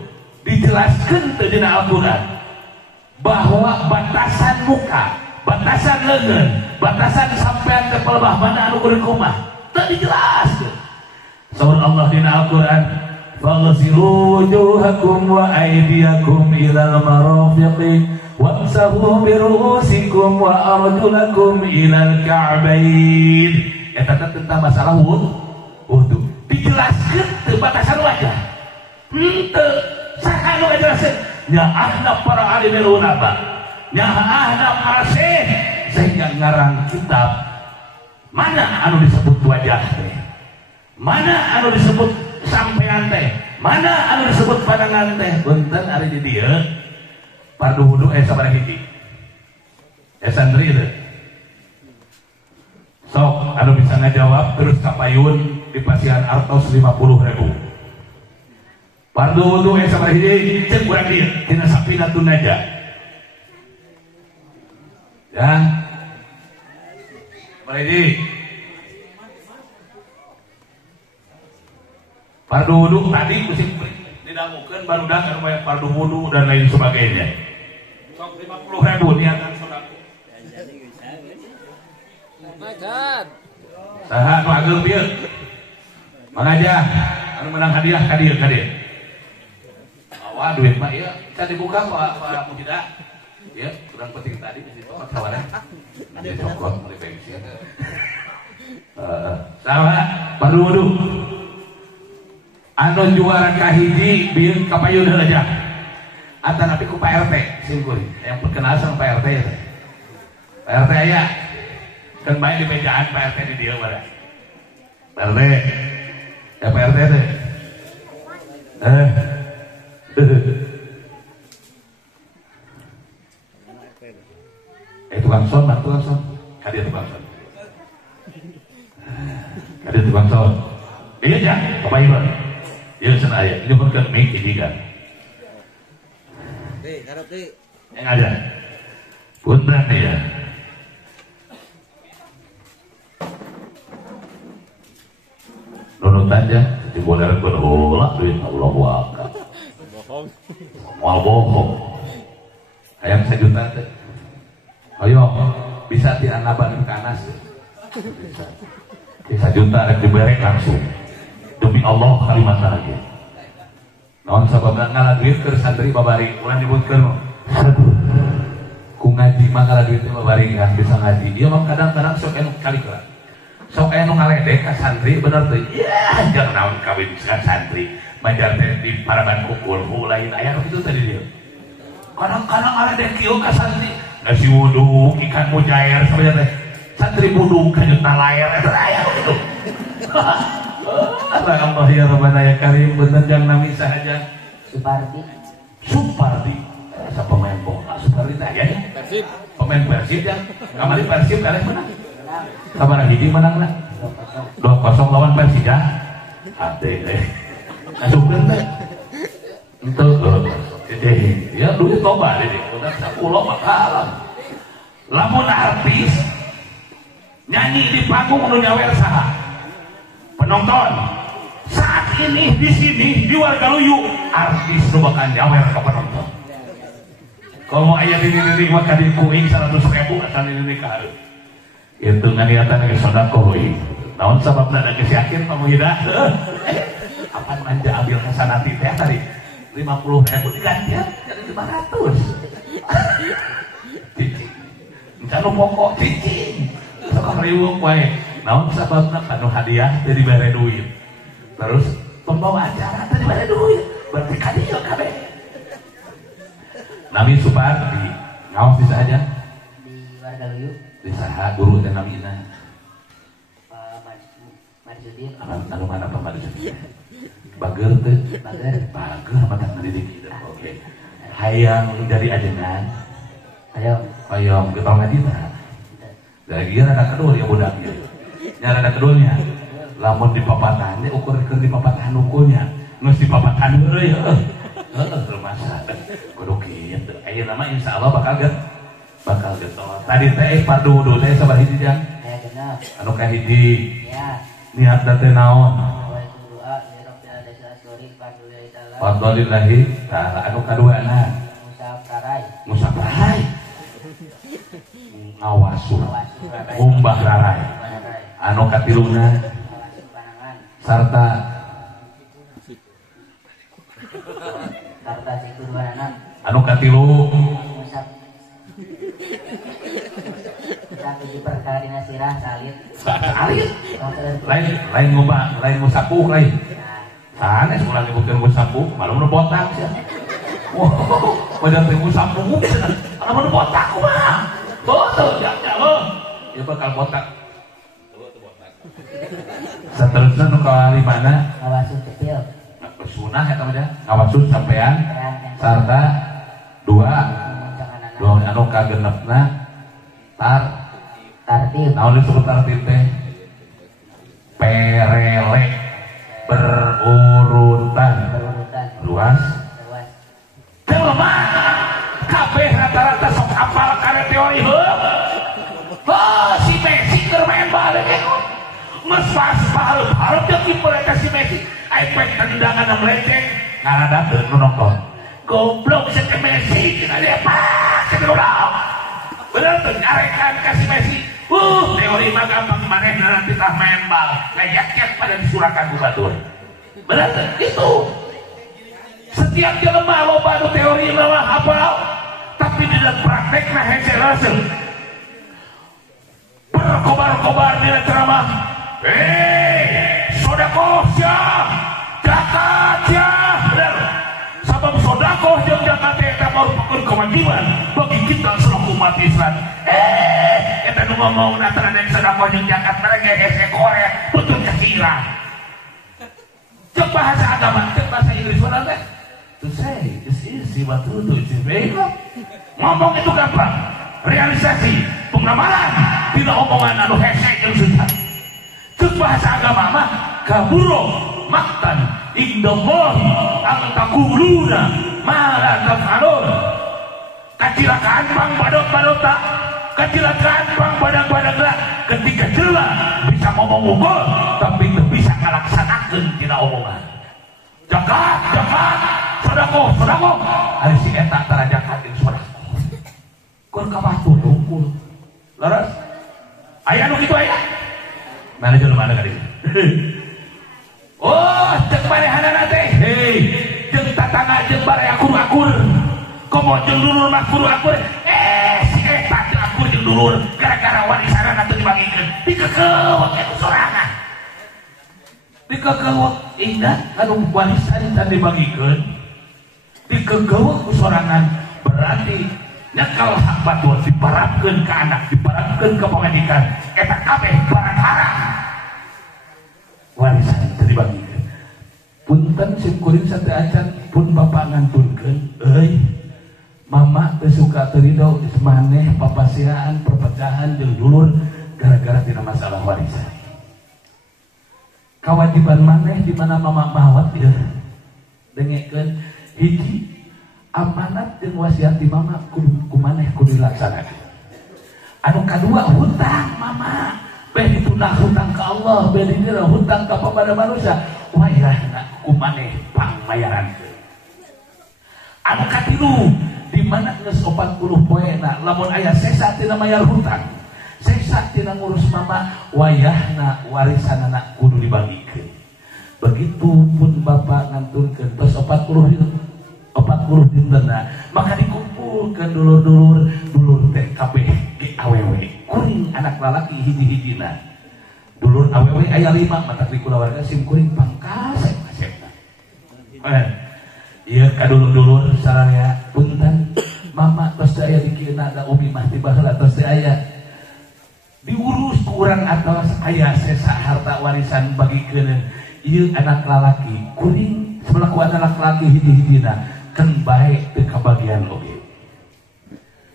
dijelaskeun teh dina Al-Qur'an bahwa batasan muka, batasan leungeun, batasan sampean ke pelebah mana anu kudu kumaha teu dijelaskeun. Saur Allah dina Al-Qur'an faghsilu wujuhakum wa aydiyakum ilal marafiqi wamsahu biru'usikum wa arjulakum ilal ka'bain. Eta tentang masalah wudu. Dijelaskeun teu batasan wajah. Henteu saha nu ngajelaskeun? Nyaahna para alimul ulama, nyaahna para syekh sehingga ngarang kitab. Mana anu disebut wajah teh? Mana anu disebut sampean teh? Mana anu disebut pandangan teh? Punten ari di dieu fardu wudu sabaraha hiji? Santri teh. Sok anu bisa ngajawab terus kapayun di Pasihan Artos 50.000. Fardu wudu sabaraha hiji? Cek urang dieu dina Safinatun Najah. Ya. Sabaraha hiji? Fardu wudu tadi mesti didamukeun barudak anu bayar fardu wudu dan lain sebagainya. Sok 50.000 niatan saudara. Macan. Saha nu ageung dieu? Mangaja anu menang hadiah ka dieu. Awa duit mah ieu can dibuka Pak Mujida. Ya, kurang penting tadi di situ kawan. Nanti cokot mulai bensin. Saha fardu wudu. Anu juara kahiji bieu kapayun heula aja. Atan api ku Pak RT singkul yang perkenalan sama Pak RT ya. Pak RT aya kan bae di mejaan Pak RT di dieu mah. Pak RT. Ya Pak RT teh. Tukang son. Kadia tukang son. Iya aja, kapayun. Ieu cenah aya, nyuhunkeun mik hijigan. Harap deui. Yang ada. Punten ya. Nunutan aja, dibonerkeun heula duit Allahu akbar. Bohong. Moal bohong. Hayang 1 juta teh. Ayo, bisa ti anaban kanas. Bisa 1 juta rek dibere langsung. Demi Allah kalimat lagi. Naon sababna ngaladuit keur santri babari urang nyebutkeun ku ngaji mah ngaladuit teh babari kan bisa ngaji. Ieu mah kadang-kadang sok anu kalikeuran. Sok anu ngaledek ka santri bener teh. Ya, jangan naon kawin ka santri. Majar teh di paraban kukul lain aya kitu tadi dia. Kadang-kadang ngaledek kieu ka santri. Nasi wudu, ikan mujair sampai teh. Santri wudu kanyut layar eta aya kitu. Allah ya Rabbana ya Karim, bener jangan nami saja. Supardi. Asa pemain bola Supardi teh ya. Pemain Persib ya. Kamari Persib kalian menang. Sabaraha hiji menang lah. 2-0 lawan Persija. Ade deh. Asukeun teh. Itu ya duit toba deh. Udah 10 makalah. Lamun artis nyanyi di panggung nu nyawer saha? Penonton. Saat ini di sini di Wargaluyu artis nu bakal nyawer ke penonton. Kalau mau ayah ini maka di kuing 100.000 asal ini ka hareup. Itu nganiatan ke sodako euy. Naon sababna da geus yakin kamu hidah? Apan manja ambil hasanati teh tadi 50.000 digantian jadi 500. Cicing. Encan pokok cicing. Sok riweuh wae. Naon sababna anu hadiah teh dibere duit. Terus pembawa acara teh dibere duit. Berarti kadieu kabeh. Nami Supardi ngaos di saja di Wargaluyu di saha guru teh namina Pak Marsudin anu mana Pak Marsudin bager teh bager mata ngadidik itu oke hayang dari ajengan hayang getol ngadina dari dia rada kedua ya budak ya rada keduanya lamun di papatan teh ukur di papatan ukulnya geus di papatan heureuy masa kudu kieu aya nama insyaallah bakal getol tadi teh pardu wudu teh sabar hiji jang aya genep anu kahiji ya niatna teh naon doa ya rabbil alamin fadlillahi ta'ala anu kaduana musab rarai ngawasu umbah rarai anu katiluna sarta anu katilu musab di perkara dina sirah salit lain ngubah lain musapuh lain sanes ulah nyebutkeun musapuh malu nu botak sia padahal teh musapuh anu nu botak kumaha botak ya bakal botak saterusna nu kalimana ngawasu cepil sunah eta mah ngawasun sampean sarta dua anu kagenepna tartib naon disebut tartib teh perele berurutan luas jelema kabeh rata-rata sok hafal kana teori si Messi keur main bal geus pas bal teh kiper eta si Messi efek tendangan melenceng ngaradatkeun nu nonton goblok bisa ke Messi kita dia pas kedua bener tuh nyarekan kasih Messi teori mah gampang manehna nanti tah main bal ngajak pada disurakan ku batur bener tuh itu setiap jelema loba nu teori mah hafal tapi di dalam praktekna hese rasul berkobar-kobar di ceramah sodako syah zakat syah sabab sodako jeung zakat eta merupakan kewajiban bagi kita seluruh umat Islam eta nu ngomong antara yang sodako jeung zakat mereka hese korek betul kecira cek bahasa agama cek bahasa Inggris mana teh to say is easy but to do it is very ngomong itu gampang realisasi pengamalan tidak omongan anu hese jeung susah cek bahasa agama mah kaburo maktan indallahi ang taquluna ma la taf'alun kecelakaan bang badot-badota kecelakaan bang badak-badakna ketika jelema bisa ngomong unggul tapi teu bisa ngalaksanakeun tina omongan zakat sedekah ari si eta tara zakat jeung sedekah kur kabatur unggul leres aya nu kitu aya mana jelema ada kali cek parehanana teh jeung tatangga jeung bare akur-akur komo jeung dulur mah akur si eta teh akur jeung dulur gara-gara warisanna teu dibagikeun dikekeuwek eta sorangan dikekeuwek ingat anu warisan teh dibagikeun dikekeuwek ku sorangan berarti nyekal hak batur diparapkeun ka anak diparapkeun ka pamajikan eta kabeh barang haram warisan teh dibagikeun punten sim kuring sateuacan pun bapak ngantunkeun euy mama teu suka teu ridho geus maneh papasihan perpecahan jeung dulur gara-gara tina masalah warisan. Kewajiban maneh di mana mama mawat ya dengekeun hiji amanat jeung wasiat di mama ku maneh kudu dilaksanakeun. Anu kadua hutang mama beh ditunda hutang ke Allah beh ditunda hutang ka pada manusia wayahna ku maneh pangmayarankeun. Anu katilu di mana geus 40 poena lamun aya sesa tina mayar hutang sesa tina ngurus mama wayahna warisanana kudu dibagikeun. Begitu pun bapak ngantunkeun tos 40 dintenna maka dikumpulkeun dulur teh kabeh ge awewe kuring anak lalaki hiji-hijina dulur awewe aya 5 mata di kulawarga sim kuring pangkasep-kasepna. Ieu ka dulur-dulur sararea punten mama tos aya dikieuna da umi mah ti baheula tos aya diurus ku urang atos aya sesa harta warisan bagikeun ieu anak lalaki kuring sabalaku anak lalaki hiji-hijina kan baik teu kabagian oge.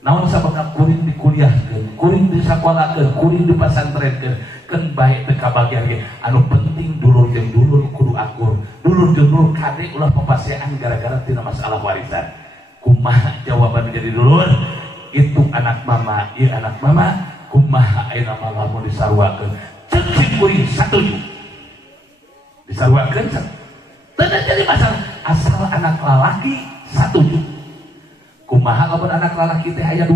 Naon sababna kuring dikuliahkeun, kuring disakolakeun, kuring dipasantrenkeun, kan baik teu kabagian ge. Anu penting dulur jeung dulur kudu akur. Dulur jeung dulur kade ulah papasean gara-gara tina masalah warisan. Kumaha jawaban jadi dulur? Itu anak mama, ieu anak mama, kumaha ayeuna mah lamun disarwakeun. Ceuk kuring satuju. Disarwakeun tidak jadi masalah asal anak lalaki satu. Kumaha lamun anak lalaki teh aya 2.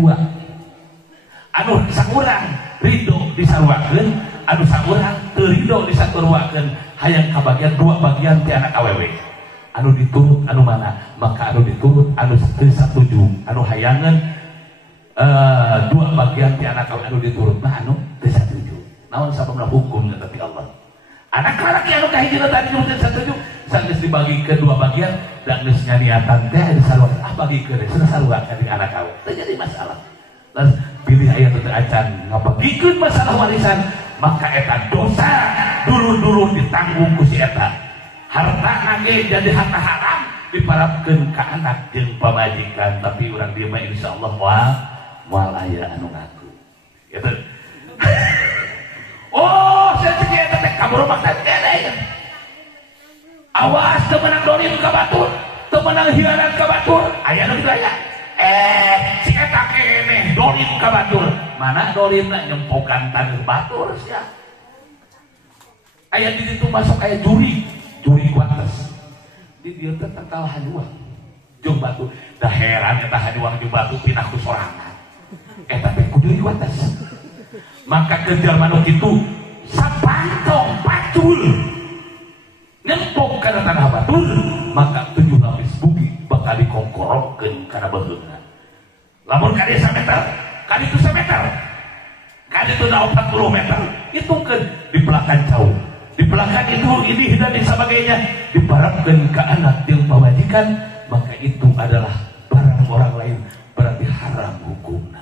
Anu sakurang ridho disarwakeun, anu sakurang teu ridho disarwakeun, hayang kabagian 2 bagian ti anak awewe. Anu diturut anu mana? Maka anu diturut anu teu satuju, anu hayangan 2 bagian ti anak awewe anu diturut mah anu teu satuju. Naon sababna hukum teh Allah. Anak laki anu kahijina tadi nu teu satuju sanggeus dibagi ke 2 bagian dan geus nyaniatan teh disarwakeun bagikeun cenah sarwakeun di anak awewe teu jadi masalah. Terus pilih aya teu acan ngabagikeun masalah warisan maka eta dosa dulur-dulur ditanggung ku si eta. Harta ge jadi harta haram diparapkeun ka anak jeung pamajikan tapi urang dieu mah insyaallah moal aya anu ngaku. Gitu. Oh, saya cek eta teh kabur maksud teh. Awas teu menang dolim ka batur, teu menang hianat ka batur. Aya nu kitu aya. Si eta keneh dolim ka batur. Mana dolimna nyempokan taneuh batur sia. Aya di ditu masuk aya juri kuates. Di dieu teh tangkal haduang. Jeung batur. Da heran eta haduang jeung batur pindah ku sorangan. Eta teh ku juri kuates. Maka kejar manuk itu sapantong pacul nyempok kana tanah batur maka 7 lapis bukit bakal dikongkorongkeun kana beheungna. Lamun kali 1 meter kali itu 1 meter kali itu 40 meter hitungkeun di belakang jauh di belakang itu ini dan sebagainya diparapkeun ke anak yang pamajikan maka itu adalah barang orang lain berarti haram hukumna.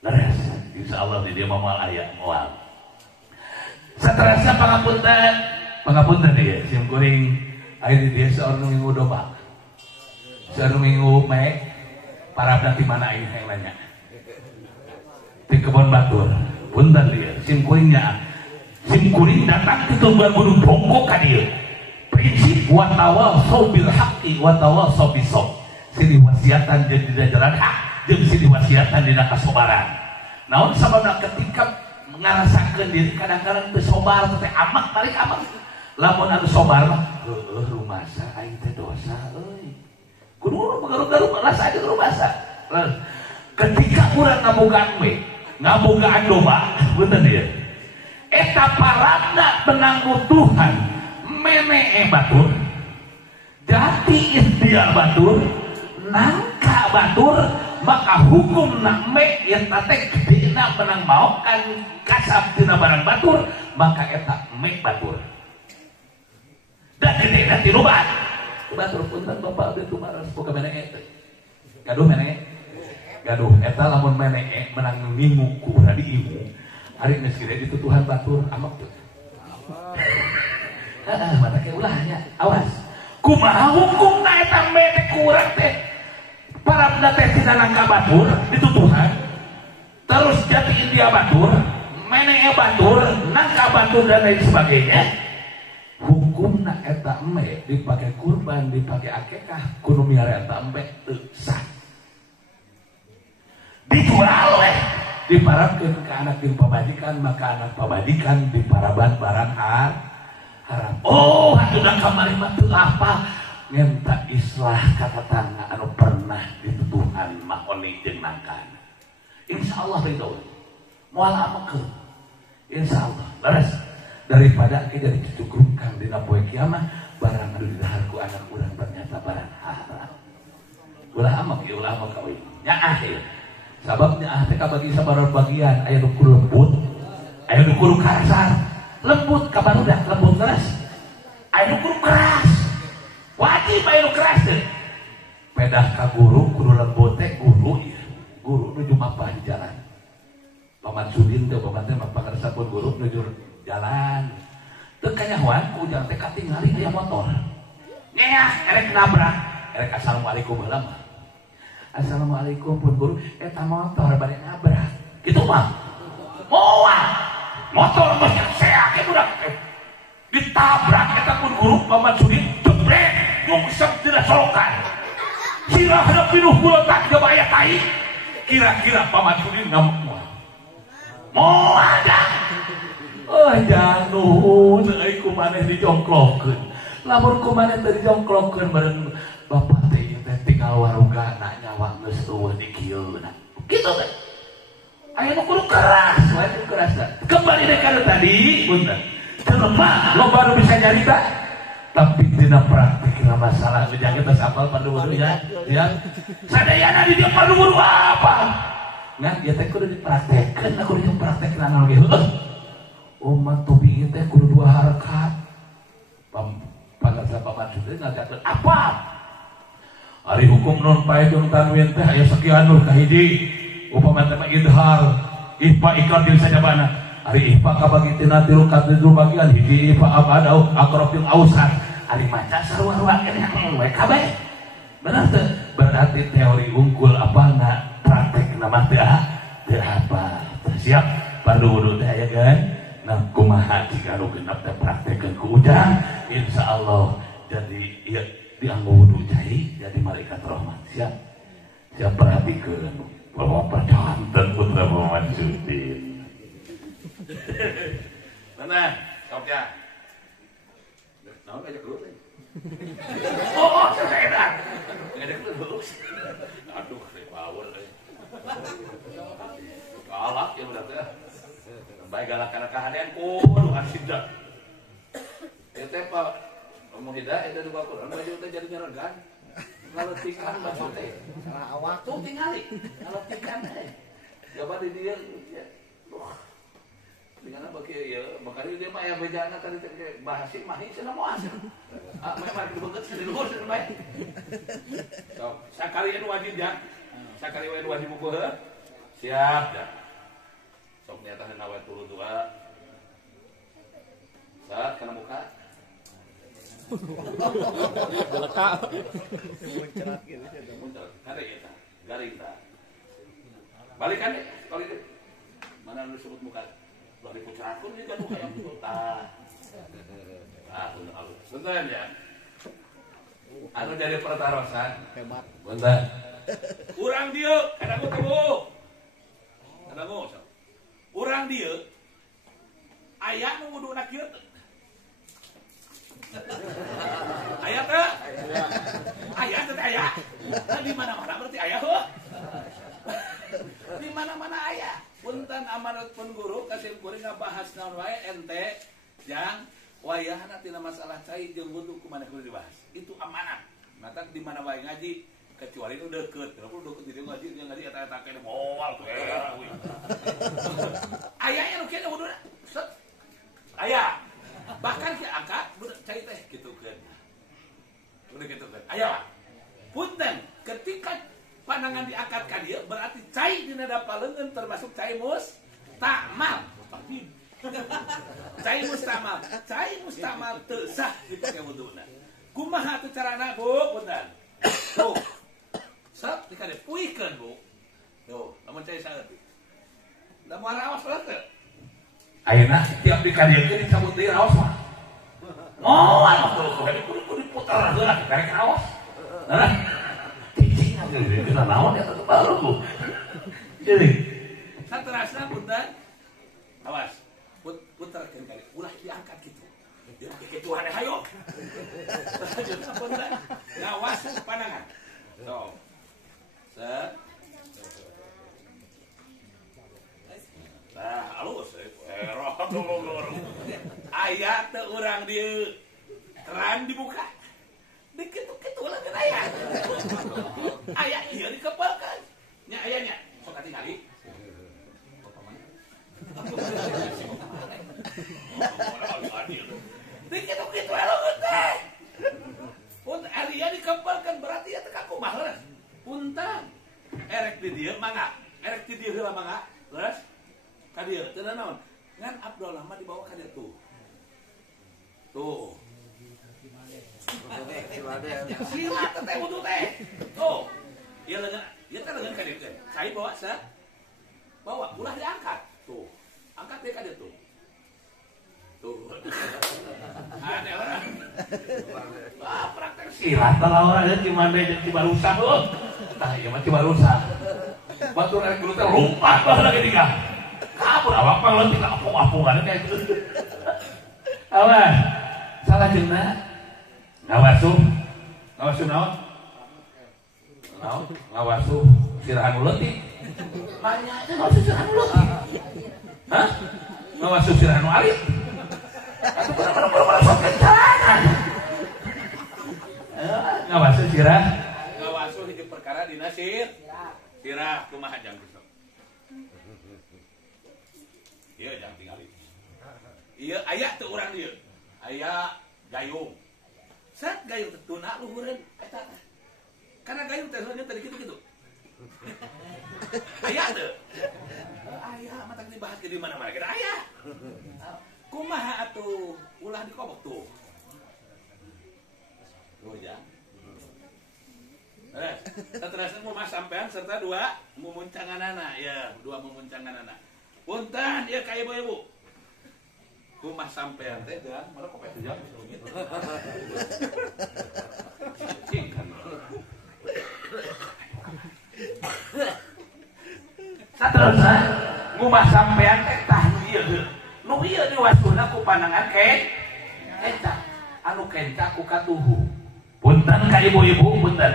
Leres insyaallah di dia moal aya moal. Saterasna pangapunten dia sim kuring aya di dia saur nu minggu dobak. Saur minggu mek parabna ti mana aing hayang nanya. Di kebon batur. Punten dia sim kuringnya. Sim kuring datang ke tunggal gunung bongkok ka dieu. Prinsip wa tawasau bil haqqi wa tawasau bis sabr. Sini wasiatan jeung dijajaran hak jeung sini wasiatan dina kasobaran. Naon sababna ketika ngarasakeun diri kadang-kadang teu sobar teh amak balik amak. Lamun anu sobar mah heueuh rumasa aing teh dosa euy. Kudu garuk-garuk rasa aja rumasa. Ketika urang ngabogaan we, ngabogaan domba, beunteun ieu. Eta paradna penanggu Tuhan menee batur. Jati ikhtiar batur, nangka batur, maka hukum nak mek eta teh gedena menang maokan kasab tina barang batur maka eta mek batur dan gedena ti loba batur punten bapak abdi tumaras boga menee teh gaduh menee gaduh eta lamun menee menang ngingu ku urang di ibu ari geus gede ditutuhan batur amak teh mata ke ulahnya awas kumaha hukumna eta mek ku urang teh para bapakna teh tina nangka batur ditutuhan terus jadiin dia batur menengnya batur nangka batur dan lain sebagainya hukumna eta embe dipakai kurban dipakai akikah kudu miara eta embe teu sah dijual weh diparabkeun ke anak jeung pamajikan maka anak pamajikan diparaban barang haram oh hatudah kamari mah teu apa ngenta islah kata tangga anu pernah dituduhan makoni jeung nangkana insyaallah ridho moal amekeun insyaallah beres daripada kita dicukukan dina poe kiamat barang anu didaharku anak urang ternyata barang haram ulah amak ieu ulah amak kawin nyaah ieu sabab nyaah teh kabagi sabaraha bagian aya nu kudu lembut aya nu kudu kasar lembut ka barudak lembut keras aya nu kudu keras wajib aya nu keras teh pedah ka guru kudu lembut teh guru ieu guru nuju mapah di jalan paman sudin teh paman teh mapah karesapun guru nuju jalan teu kanyahoan ku ujang teh katingali aya motor nyeah erek nabrak erek assalamualaikum heula mah assalamualaikum pun guru eta motor bade nabrak kitu mah moal motor mah seak ke budak ditabrak eta pun guru paman sudin jebret nyungsep dina solokan sirah hadap pinuh buletak jeung aya tai kira-kira paman sudin ngamuk moal dah oh jangan nuhun euy kumaneh dijongklokeun lamun kumaneh teu dijongklokeun bareng bapak teh teh tinggal warugana nyawa geus eueuh di kieuna kitu teh aya nu kudu keras wae nu keras kembali deui kana tadi punten jelema loba nu bisa nyarita tapi dina praktikna masalah ujang kita sapal panduwuru ya sadayana di dieu panduwuru apa ngan ieu teh kudu dipraktekkeun kudu dipraktekkeun anu ge heuh umat tobi teh kudu dua harakat pada paman sudah ngajakeun apa ari hukum non pae jeung tanwin teh aya sekian nur kahiji upama teh idhar ihfa ikrar dil sajabana ari ihfa kabagi tina tilu katilu bagian hiji ihfa abadau aqrafil ausat ari maca sarua-rua keneh we kabeh bener teh berarti teori unggul apana praktekna mah teu apa siap panduwuru teh aya kan nah kumaha jika nu genep teh praktekeun ku ujang insyaallah jadi ieu dianggo wudu cai jadi malaikat rahmat siap siap perhatikeun bahwa percanten putra Muhammad Sudin mana stopnya naon ngajak dulu oh saya ngajak dulu aduh power galak ya udah teh baik galak karena kehadian kudu asidah itu pak ngomong tidak itu juga Quran baju itu jadi nyergan ngaletikan baju teh salah awak tuh tingali ngaletikan coba di dia dengan apa ya bakari dia mah ya bejana tadi bahasa mahi cenah moal memang dibeungeut di luhur bae so sakali anu wajib ya sakali anu wajib bukuh siap dah sok nyata nawa tulu dua saat kana muka belaka muncrat gitu kada eta garing ta balikan deh kalau itu mana nu sebut muka balik pucratkeun juga nu hayang tah bener alus bener ya anu dari pertarosan hebat bener urang dieu kadagu urang dieu aya nu wuduna kieu teh aya teh aya teh aya di mana-mana berarti aya heuh di mana-mana aya punten amanat pun guru kasih kuring ngabahas naon wae ente jang wayahna tina masalah cai jeung wudu kumaneh kudu dibahas itu amanat mata di mana wae ngaji kecuali nu deukeut kalau deukeut di ngaji jeung ngaji eta-eta kene moal tuh aya anu kieu wuduna aya bahkan ki angkat budak cai teh kitukeun udah kitukeun aya punten ketika pandangan diangkat ka dieu berarti cai dina dapaleungeun termasuk cai mustamal cai mustamal teu sah dipake wuduna kumaha teu carana Bu punten tuh Sat dikade puikeun Bu. Tuh, lamun cai saeutik. Da moal raos lah teu. Ayeuna tiap dikadeunkeun dicabut deui raos mah. Moal kudu diputar heula karek raos. Nah. Cicing kita naon eta teh baru Bu. Jadi saterasna punten. Awas. Puterkeun kali. Ulah diangkat kitu. Ya kitu hade hayo. Punten. Ngawas pandangan. Tuh. Set. Nah, halus. Aya teu urang dieu. Keran dibuka. Dikitu-kitu lah kan aya. Aya ieu dikepelkeun. Nya aya nya. Sok katingali. Dikitu-kitu eleukeun teh. Pun area dikepelkeun berarti ya teu kakumaha leres. Punten. Erek di dieu mangga. Erek di dieu heula mangga. Leres. Ka dieu teu naon. Ngan Abdullah mah dibawa ka dieu tuh. Tuh. Sila teh wudu teh. Tuh. Ieu leungeun, ieu teh leungeun ka dieu teh. Cai bawa sa. Bawa ulah diangkat. Tuh. Angkat deui ka dieu tuh. Tuh. Ada orang. Wah, praktek silat lah orang jeung Cimande jeung Cibarusah heuh. Tah ieu mah Cibarusah. Batur rek guru teh lompat baheula ge diga. Kabur awak mah leutik apung-apungan kayak gitu. Awas. Salajengna ngawasuh naon? Ngawasuh sirahan nu leutik. Nanya aja ngawasuh sirahan nu leutik. Hah? Ngawasuh sirahan nu alit. Atuh bener-bener sok kencangan. Ngawasuh sirah. Ngawasuh hiji perkara dina sirah kumaha jang besok. Ieu jang tingali. Ieu aya teu urang dieu. Aya gayung. Sat gayung teh tuna luhureun eta teh. Karena gayung teh soalnya tadi kitu-kitu. Aya teu? Aya mata dibahas di mana-mana kita aya. Kumaha atuh ulah dikobok tuh. Tuh ya. Terus mau mas sampean serta dua mumuncanganana ya, dua mumuncanganana. Punten ieu ka ibu-ibu. Kumaha sampean teh dan malah kok eta jam gitu. Saterusna ngumah sampean teh tah ieu. Nu ieu diwasuna ku pandangan eta anu kenca ku katuhu. Punten ka ibu-ibu punten.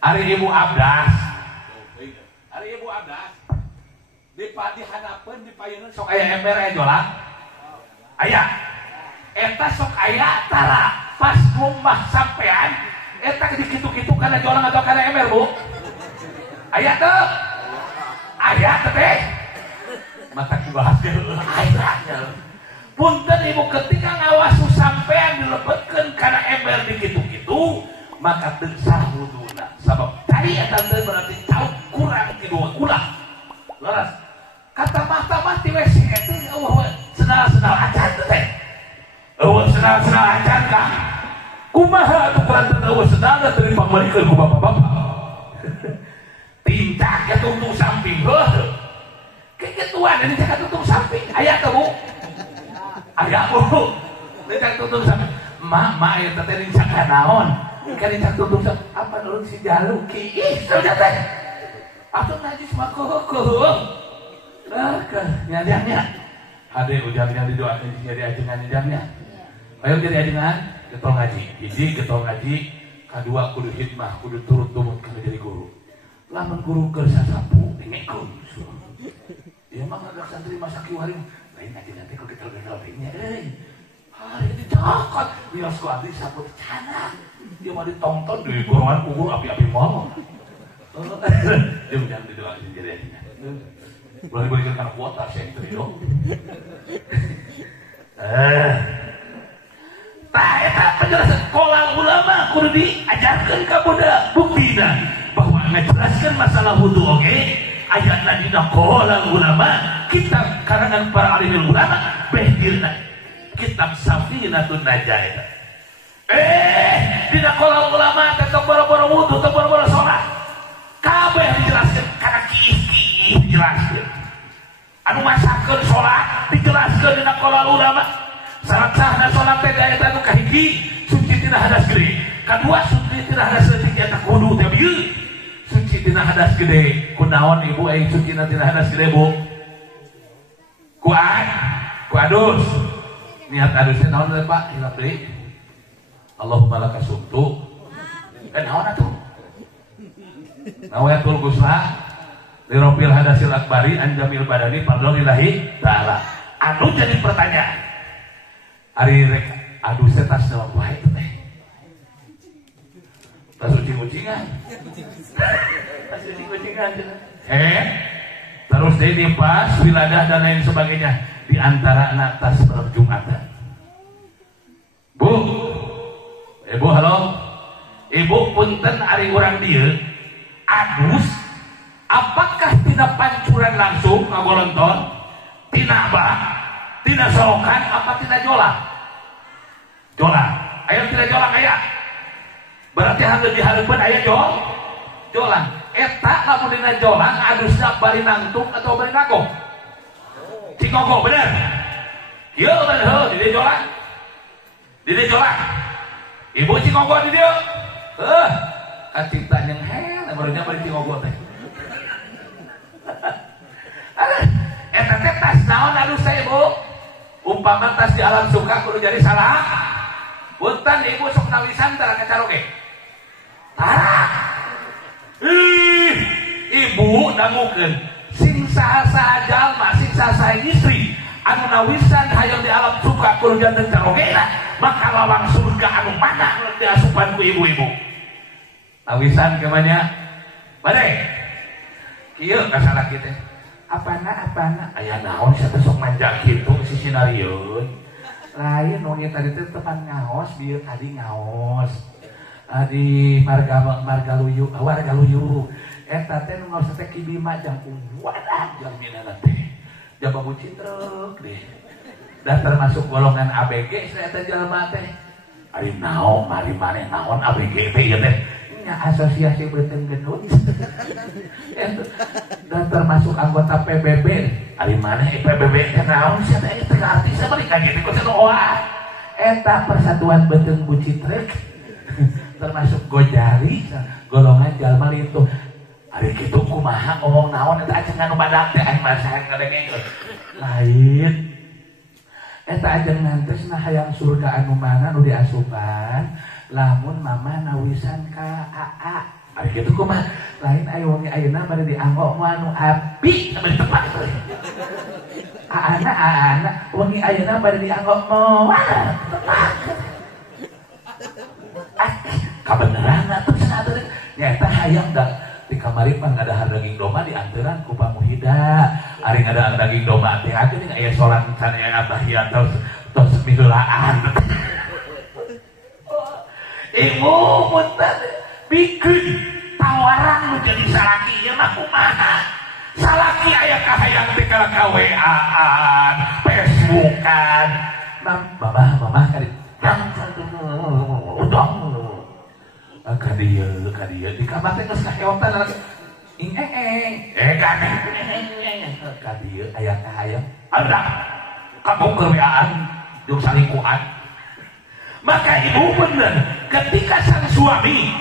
Ari ibu abdas. Ari ibu abdas. Dihadapeun dipayeungeun sok aya ember aya jolang. Aya. Eta sok aya tara pas ngumah sampean eta dikitu-kitu kana jolang atau kana ember, Bu? Aya teu? Aya teh teh. Mata dibahas ge aya. Punten ibu ketika ngawasu sampean dilebetkeun kana ember dikitu-kitu, maka teu sah wuduna. Sabab tadi eta teh berarti tahu kurang kedua ulah. Laras kata mah ti WC itu senal acan teh. Senal acan kah? Kumaha atuh kurang teu senal teh dipamalikeun ku bapak-bapak. Tindak ya tuntung samping heuh. Kegituan ini cak tuntung samping. Aya teh Bu? Aya Bu. Cak tuntung samping. Mak eta teh dincak naon? Kan dincak tuntung samping. Apa nurun si Jalu ki? Ih, saja teh. Atuh najis mah kuh. Nyadangnya. Hade ujang-ujang didoakeun jadi ajengan nyadangnya. Ayo jadi ajengan, getol ngaji. Hiji getol ngaji, kadua kudu hikmah, kudu turut tumut kana jadi guru. Lamun guru keur sasapu dengekun. Ieu mah ada santri masa kiwari. Lain aja nanti kok getol-getol nya euy. Hari dicokot, bios ku abdi sapu cana. Dia mah ditongton di golongan guru api-api moal. Dia jangan didoakeun jadi ajengan. Boleh kena kuota sentri dong. Tah eta penjelasan kolal ulama kudu diajarkeun ka budak buktina bahwa ngajelaskeun masalah wudu oge ayatna dina kolal ulama kitab karangan para alimul ulama behdirna kitab Safinatun Najah eta. Dina kolal ulama teh tok boro-boro wudu tok boro-boro salat. dijelaskeun. Anu masakeun salat dijelaskeun dina qaulul ulama. Salat sahna salat teh aya anu kahiji suci tina hadas gede, kadua suci tina hadas leutik eta kudu teh bieu. Suci tina hadas gede, kunaon ibu aing suci tina hadas gede bu? Ku adus. Niat adusnya naon teh Pak? Hilap deui. Allahumma lakasumtu. Naon atuh? Nawayatul ghusla lirofil hadasil akbari anjamil badani fardholillahi ta'ala. Anu jadi pertanyaan ari rek adusnya tas naon wae teh? Tas ucing-ucingan. Tas ucing-ucingan. Terus dia pas wiladah dan lain sebagainya di antara anak tas perjumatan. Bu, ibu halo, ibu punten ari urang dieu adus, apakah tina pancuran langsung ngagolonton, tina bah, tina solokan, apa tina jolang? Jolang, aya tina jolang aya. Berarti harus dihareupeun aya jolang. Eta lamun dina jolang adusna bari nangtung atau bari nagong? Cingogok bener. Ieu bener heuh di dieu jolang. Di dieu jolang. Ibu cingogok di dieu. Kacipta yang hel barunya bari cingogok teh. Eta teh tas naon adus teh Ibu? Umpama tas di alam suka kudu jadi salah. Punten Ibu sok nawisan tara kacaroge. Ibu dangukeun sing saha-saha jalma sing saha-saha istri anu nawisan hayang di alam suka kudu janten carogena maka lawang surga anu mana nu diasupan ku ibu-ibu. Nawisan ke manya? Bade. Ieu kasalaki teh. Apana? Aya naon sia teh sok manja kitu si sinarieun. Lain nu nya tadi teh tepan ngaos dieu tadi ngaos. Di Margaluyu eta teh nu ngaos teh Kibima jam wadah jam minana teh jam babu citrek deh dan termasuk golongan ABG saya teh jalma teh ari naon mari maneh naon ABG teh ieu teh nya asosiasi beuteung gendut dan termasuk anggota PBB ari maneh PBB teh naon sia teh teh artis bari ka kitu ku teh eta persatuan beuteung bucitrek termasuk Gojari golongan jalma lintuh ari kitu kumaha ngomong naon eta aja nganu badak teh aing masahan kadengeng lain eta aja ngantesna hayang surga anu mana nu diasupan lamun mama nawisan ka AA ari kitu kumaha lain aya wengi ayeuna bade dianggok mu anu api bade tepat aana wengi ayeuna bade dianggok moal tepat kabeneran terus atuh nyata hayang da di kamari pan ngadahar daging domba dianteran ku pamuhida ari ngadahar daging domba teh atuh aya salat can aya tahiyat tos miheulaan ibu punten bikin tawaran nu jadi salaki ieu mah kumaha salaki aya kahayang teh kaweaan Facebookan mamah kali udang kadieu di kamar teh geus kaheotan kadieu aya kahayang ada kamu kereaan jeung salingkuhan maka ibu bener ketika sang suami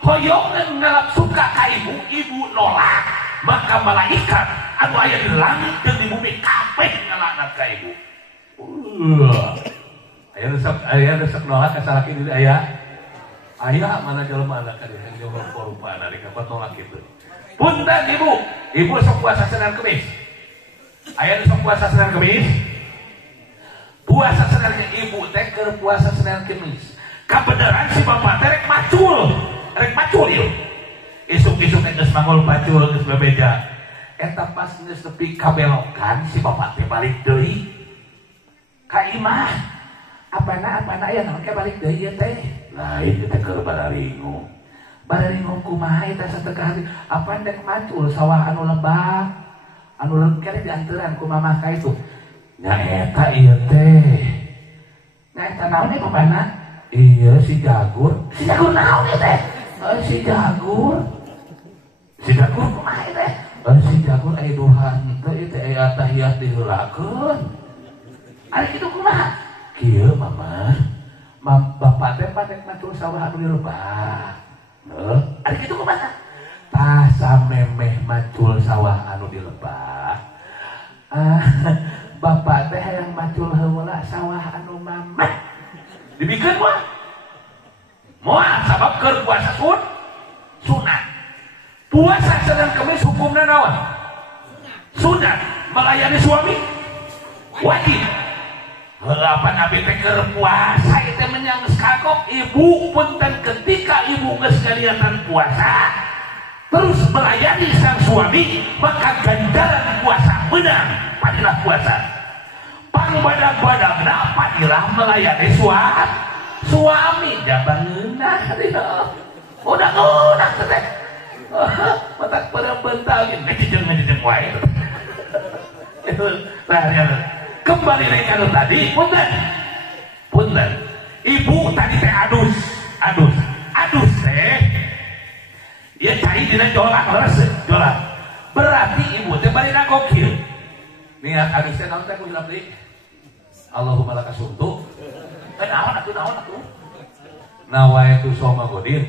hoyong ngalap suka ka ibu nolak maka malaikat anu aya di langit jeung di bumi kabeh ngalakna ka ibu aya resep nolak ka salaki deui aya mana jelema anak kali yang jauh korupana di kapal nolak itu. Punten ibu sok puasa Senin Kemis. Aya sok puasa Senin Kemis. Puasa Senin ibu teh keur puasa Senin Kemis. Kabeneran si bapak teh rek macul ieu. Isuk-isuk teh geus mangul pacul geus bebeja. Eta pas geus nepi kabelokan si bapak teh balik deui ka imah. Apana aya naon ke balik deui ieu teh. Lain kita ke bararingu kumaha eta satekah apa dek macul sawah anu lebah anu lengkere dianteran ku mamah ka itu nya eta ieu teh nya eta naon ieu pamana ieu si jagur naon ieu teh si jagur kumaha teh si jagur aya duha tahiyat diheulakeun. Ari kitu kumaha? Kieu mama. Bapak teh patek matul sawah anu dilebah. Heuh, ari kitu kumaha? Tah samemeh macul sawah anu dilebah. Bapak teh hayang macul heula sawah anu mamah. Dibikeun moal. Moal sabab keur puasa sunat. Puasa Senin Kamis hukumna naon? Sunat. Melayani suami wajib. Apa nabi teh keur puasa itu menyang kagok ibu punten ketika ibu geus kaliatan puasa terus melayani sang suami maka ganjaran puasa menang padilah puasa pangbadag-badagna padilah melayani suami jabangeunah udah teh matak perempuan ngejeng wae itu kembali lagi tadi punten ibu tadi teh adus teh ya cai dina jolak berarti ibu teh bari nagokil niat adus teh naon teh ku hilap deui Allahumma lakasuntu naon atuh nawaitu soma godin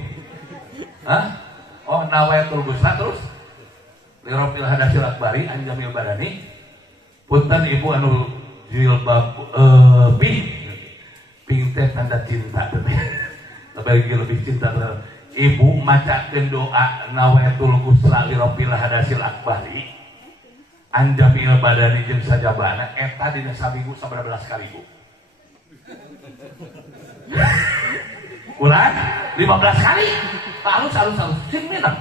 nawaitul gusna terus lirofil hadasil akbari anjamil badani punten ibu anu jilbab pink teh tanda cinta lebih cinta ibu macakeun doa nawaitul gusla lirofil hadasil akbari anjamil badani jeung sajabana eta dina saminggu 19 kali bu ulang 15 kali halus sing minang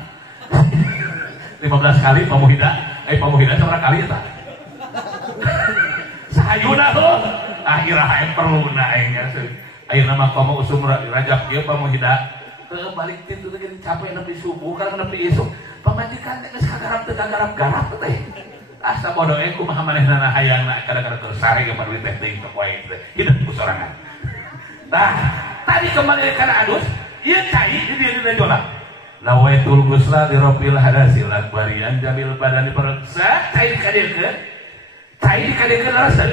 15 kali pamuhida sabaraha kali eta sahayuna tuh akhirah yang perlu naengnya ayeuna mah komo usum Rajab ieu pamuhida teu balik titu teh capek nepi subuh karang nepi isuk pamajikan teh geus kagarap teh asa bodoh kumaha manehna hayangna kadang-kadang terus sare ge baru teh teuing poe hidup ku sorangan. Nah tadi kembali kana adus ieu cai di dina jolak nawaitul gusla di rofil hadasil akbarian jamil badani persa cai kadiekeun cai dikadekeun rasul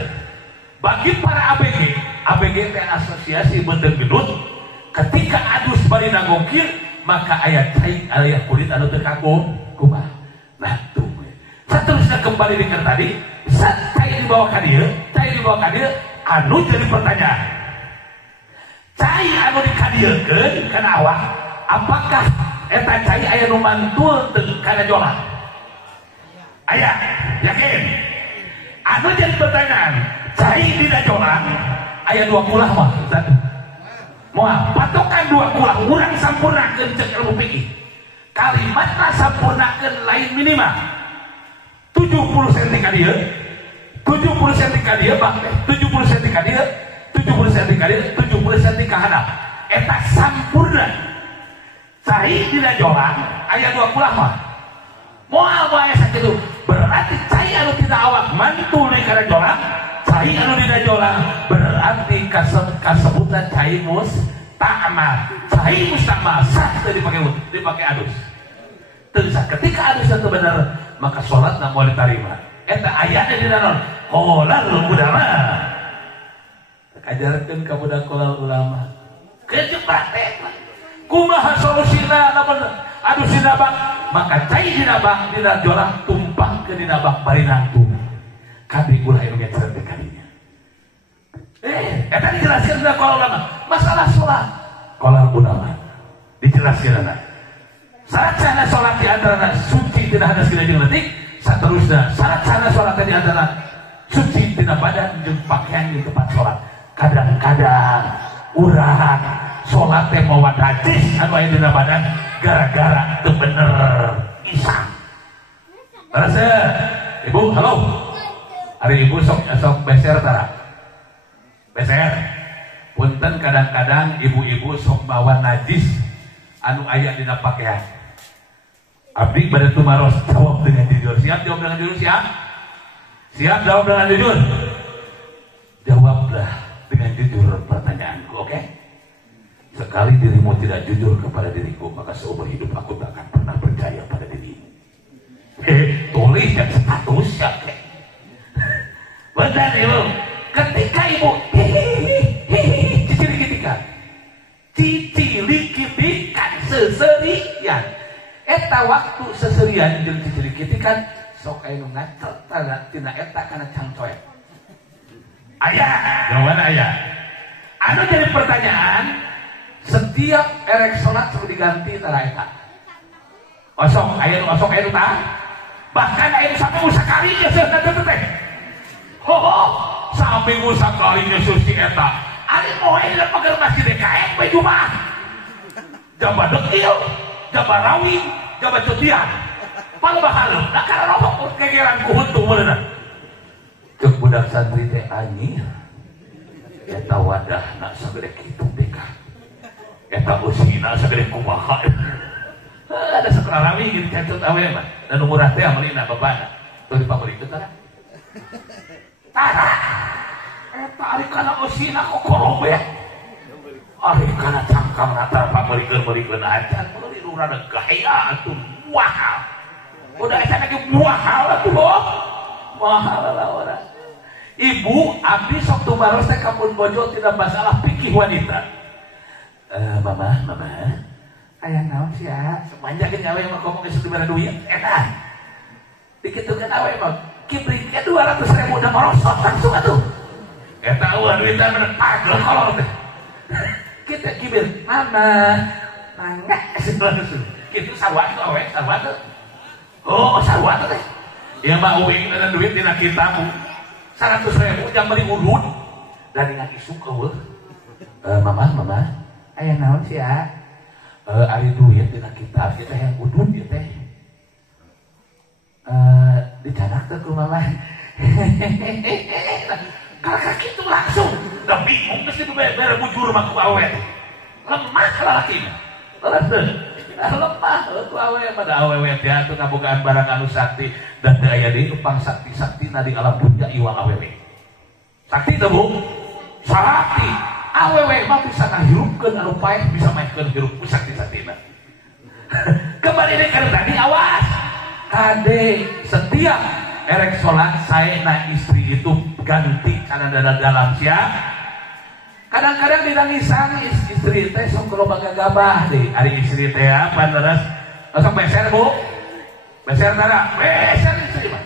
bagi para ABG teh asosiasi beuteung gedut ketika adus bari nagokil maka aya cai aya kulit anu teu kaku kumaha nah tuh saterusna kembali dengan tadi cai dibawa ka dieu anu jadi pertanyaan cai anu dikadiekeun kana awak apakah eta cai aya nu mantul teu kana jolak aya yakin anu jadi pertanyaan cai dina jolak aya 2 kulah mah moal patokan 2 kulah urang sampurnakeun cek ilmu fikih kalimatna sampurnakeun lain minimal 70 cm ka dieu 70 cm ka dieu bak 70 cm ka dieu 70 cm ka dieu 70 cm ka hadap eta sampurna cai dina jolak aya 2 kulah mah moal bae sakitu berarti cai anu tina awak mantul nih kana jolak cai anu dina jolak berarti kasebutan cai musta'mal cai musta'mal sah teu dipake adus teu ketika adus itu bener maka sholatna moal ditarima eta ayatna dina naon qaulul ulama kajarkeun ka budak qaulul ulama kejeuk praktek kumaha solusina lamun adus dina bak maka cai dina bak dina jolak tumpah ke dina bak bari nangtung kabeh ulah anu ngecerat teh kadinya eta dijelaskeun dina qaulul ulama masalah salat qaulul ulama dijelaskeun syarat-syarat sholat di antara suci tidak ada sekali jeung leutik saterusna syarat-syarat sholat di antara suci tidak badan jeung pakaian di tempat sholat kadang-kadang urang sholat teh mawa najis anu aya dina badan gara-gara teu bener isam terasa ibu halo hari ibu sok beser tara beser punten kadang-kadang ibu-ibu sok bawa najis anu aya dina pakaian abdi pada tumaros jawab dengan jujur siap jawab dengan jujur siap jawab dengan jujur jawablah dengan jujur pertanyaanku oke? Sekali dirimu tidak jujur kepada diriku maka seumur hidup aku tak akan pernah percaya pada dirimu tulis dan status ya ciri kitu kan sok aya nu ngacet tina eta kana cangcoet. Aya, jawaban aya. Anu jadi pertanyaan, setiap erek salat sudah diganti tara eta. Osok aya nu tah. Bahkan aya sampai usakalinya seuneu teh. Ho, sampai usakalinya suci eta. Ari moe ila pagar masjid kaeng we Jumat. Jamba detil, jamba rawi, jamba cutian. Pangbahaleuh, da kana rokok kegeran ku huntu meureunna. Cek budak santri teh anjir. Eta wadahna sagede kitu beka. Eta usina sagede kumaha. Ada sekolah rawi gitu cacut awe mah. Dan umurah teh amalina bapana. Tuh dipamulikeun tara. Tara. Eta ari kana usina kok korobe. Ari kana cangkang natar pamulikeun acan meuli urang gaya atuh mahal. Udah eta lagi mahal atuh. Mahal lah orang. Ibu abdi sok tumaros teh kampung bojo tidak masalah pikih wanita. Mama. Aya naon sih ya? Sepanjang ke nyawa mah ngomong geus dibere duit eta. Dikitukeun awe mah kibriknya 200.000 udah merosot langsung atuh. Eta eueuh duitna bener pagel kolor teh. Kita kibir, mama. Mangga langsung. Kitu sarua tuh awe, sarua tuh. Oh, sarua tuh teh. Ya mah uing dengan duit dina kita 100.000 jang beli udud. Dan ingat isu eueuh. Mama. Aya naon sih ya? Ari duit dina kitab kita yang udud ya teh. Dicanak teh ku mama. Kakak kitu langsung udah bingung geus ditu bere bujur mah ku awe. Lemah lalaki. Lemah ku awe pada awewe teh atuh ngabogaan barang anu sakti dan teu aya deui pang sakti-saktina di alam dunya iwal awewe. Sakti teh Bu? Sakti. Awewe mah bisa ngahirupkeun anu paeh bisa maenkeun hirup sakti-saktina. Kembali deui kana tadi awas. Kade setiap erek salat saena istri itu ganti kana dalam sia. Kadang-kadang dinangisan istri teh sok loba gagabah deui. Ari istri teh apa leres sok beser Bu. Beser tara, beser istri mah.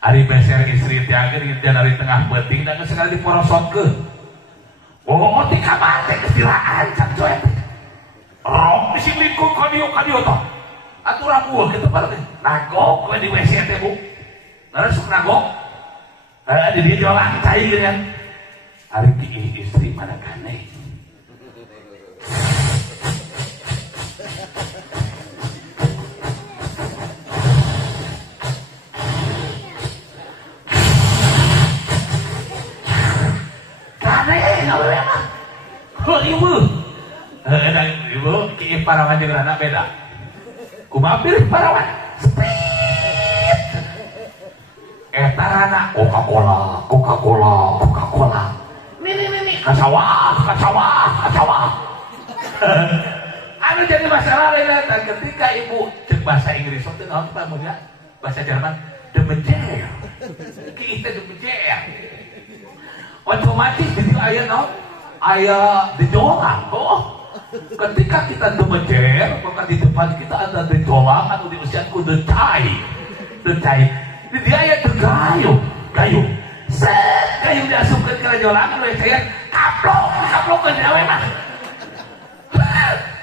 Ari beser istri teh ageun dan dari tengah beuting da geus sekali diporosotkeun. Oh, di kamar teh kesiraan cangcoet. Rok disilingkung ka dieu toh. Aturan gua kitu parah. Nagok we di WC teh Bu. Lalu sok nagok. Di dia jualan cai dengan. Ari di istri mana kane. Ibu, ki parawan jeung anak beda. Kumaha pilih parawan? Speed. Eta rana Coca-Cola. Nih. Kasawah. Anu jadi masalah lain eta ketika ibu cek bahasa Inggris teh naon Pak Mulia? Bahasa Jerman demejer. Ki teh demejer. Otomatis jadi aya naon? Aya dijolang kok. Ketika kita demejer, maka di depan kita ada dijolang atau diusianku decai. Di dia aya gayu. Gayu diasupkeun ka jolangan we saya kaplok ke awe mah.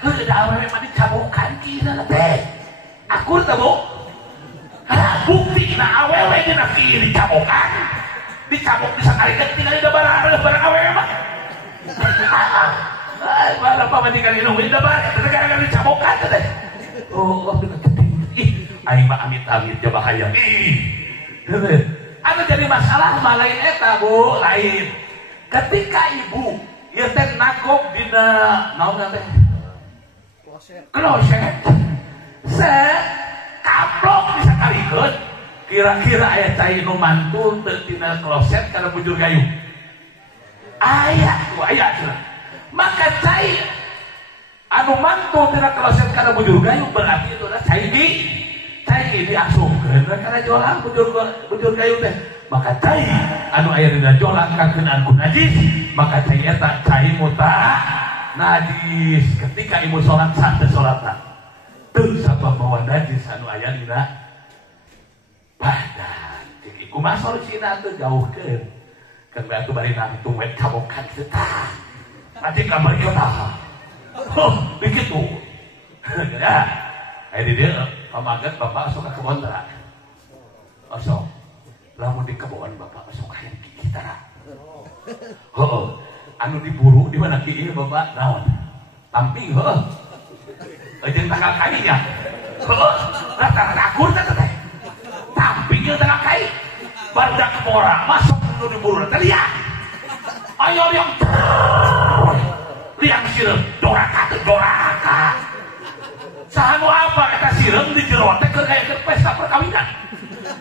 Heuh da awe mah dicabokan kina teh. Akur teh Bu. Buktina awewe dina kieu dicabokan. Dicabok disakalikeun tinggal di barang awe mah. Malah pamajikan ini nungguin dapat, gara-gara dicabokan teh. Oh, aing mah amit-amit ya bahaya. Anu jadi masalah mah lain eta Bu, lain. Ketika ibu ieu teh nagok dina naon teh? Kloset. Kaplok disakalikeun. Kira-kira aya cai nu mantul teu tina kloset kana bujur gayu. Aya cenah. Maka cai anu mantul tina kloset kana bujur gayu berarti itu adalah cai diasupkeun kana jolang bujur gayu teh. Maka cai anu aya dina jolang kakeunaan ku najis, maka cai eta cai muta najis. Ketika ibu salat sah teu salatna. teu sababawa najis anu aya dina badan. Jadi kumaha solusina teu jauhkeun. Kan batu bari nangtung we cabokan tah. Ati kamari kota. Oh, begitu. Ya. Di dia pamagat bapak asup ka kebon tara. Asup. Lamun di kebon bapak asup ka kita. Heeh. Anu diburu di mana kieu bapak naon? Tamping heuh. Jeung tanggal kainya. Heuh. Rata-rata akur teh. Tamping jeung tanggal kai. Barudak kebora masuk anu diburu teh lihat. Ayo yang liang sirem doraka teh doraka. Sahanu apa eta sirem di jero teh keur aya pesta perkawinan.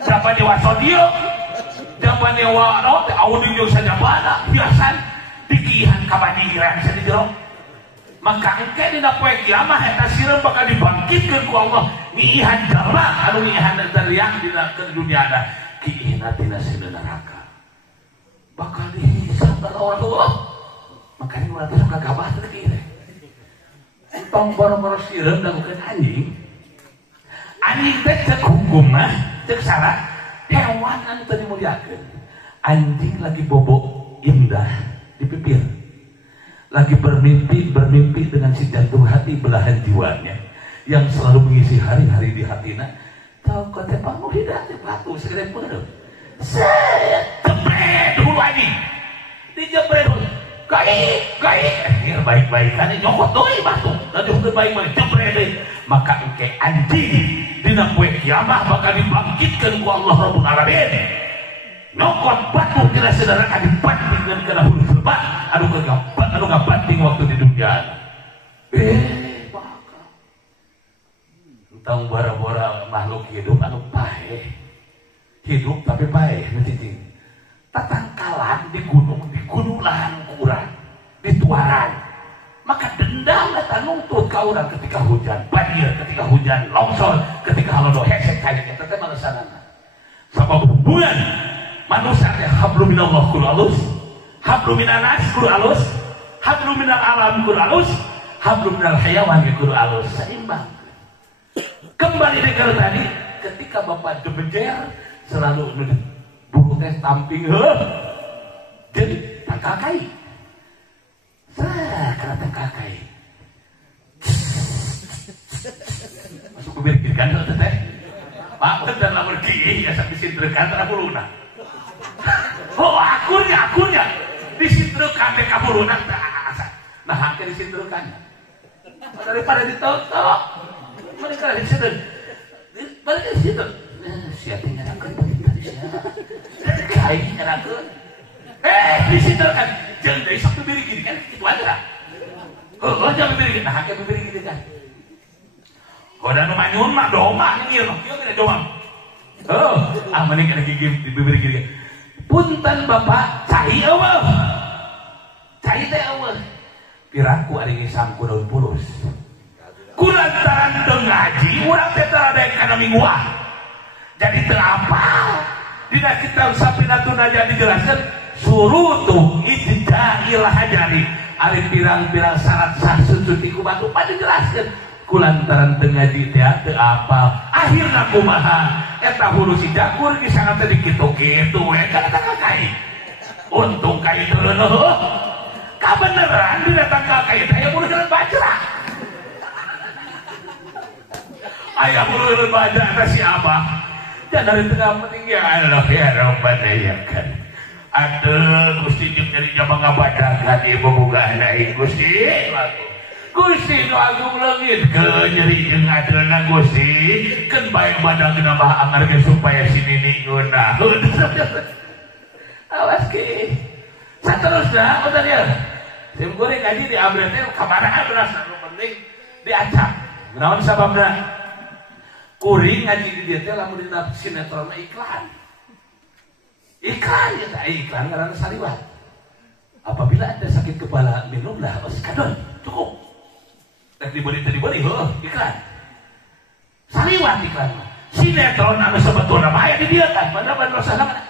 Berapa dewasa dia? Berapa dewa naon teh audi jeung sajabana biasan dikihan ka badiran sa di jero. Maka engke dina poe kiamah eta sirem bakal dibangkitkeun ku Allah ngihan jalma anu ngihan liang dina dunia ada kiina tina sina neraka. Bakal dihisab oleh Allah. Makanya mulai suka gabah tadi deh. Tong boro-boro sirem dagukeun anjing. Anjing teh cek hukum mah, cek syarat hewan anu teu dimuliakeun. Anjing lagi bobok indah di pipir. Lagi bermimpi dengan si jantung hati belahan jiwanya yang selalu mengisi hari-hari di hatina. Tahu kata pamu hidat di batu segede penuh. Saya jepret dulu anjing. Dijepret dulu. Gai. Baik-baikan nyokot doi batu. Nanti baik-baik jepret. Maka engke anjing dina poe kiamah bakal dibangkitkeun ku Allah Rabbul Alamin. Nyokot batu kira saudara ka dibandingkeun kana hulu lebat anu gabanting waktu di dunia. Maka tentang bara-bara makhluk hidup anu paeh. Hidup tapi baik mencintai tatangkalan di gunung lahan kurang dituaran maka dendam datang nuntut ka urang ketika hujan banjir ketika hujan longsor ketika halodo hesek kayak eta teh malesanana sabab hubungan manusia teh hablum minallah kul alus hablum minanas kul alus hablum minal alam kul alus hablum minal hayawan kul alus seimbang. Kembali ke tadi ketika bapak debejer selalu buku tes tamping jadi tangkal kai karena tangkal kai masuk ke bilik kan teh pak bener lah pergi ya sampai sintrekan terabuluna akurnya disintrekan deh kabuluna nah hampir disintrekan daripada ditotok mereka disintrekan balik ke situ siapa yang nyerahkan tadi siapa kain nyerahkan disintrekan jangan dari sok bibir gini kan itu aja lah jangan bibir gini nah hakim bibir gini kan kalau ada manyun mah doma nyir yuk tidak doma mending kena gigi di bibir gini punten bapak cai awal cai teh awal piraku ada ngisangku daun pulus kulantaran dengaji urang teh terada kana mingguan jadi terapal dina kitab Sapinatuna jadi dijelaskan surutu ijtihadil hajari ari pirang-pirang syarat sah suci ku batu pada dijelaskan kulantaran teu ngaji teh teu apal akhirna kumaha eta hulu si jakur ki sangat teh dikitu-kitu we kana tanggal kai untung kai teu leuh kabeneran dina tanggal kai teh aya bulu jalan bajra aya bulu baja eta si abah dari tengah penting ya Allah ya Rabbana ya kan aduh Gusti jeung jadi jama ngabadagan ieu boboga anak Gusti Gusti nu agung leungit ke nyeri jeung adeuna Gusti keun bae badag nambah angar ge supaya sinini ngeunah awas ki saterusna udah dia sim goreng ngaji di abdi teh kamana beras anu penting diacak naon sababna kuring ngaji di dia teh lamun dina sinetron iklan ya teh iklan ngaranna saliwat apabila ada sakit kepala minumlah oskadon cukup tek diberi iklan saliwat iklan sinetron anu sebetulna mah aya di dia kan madrasah mana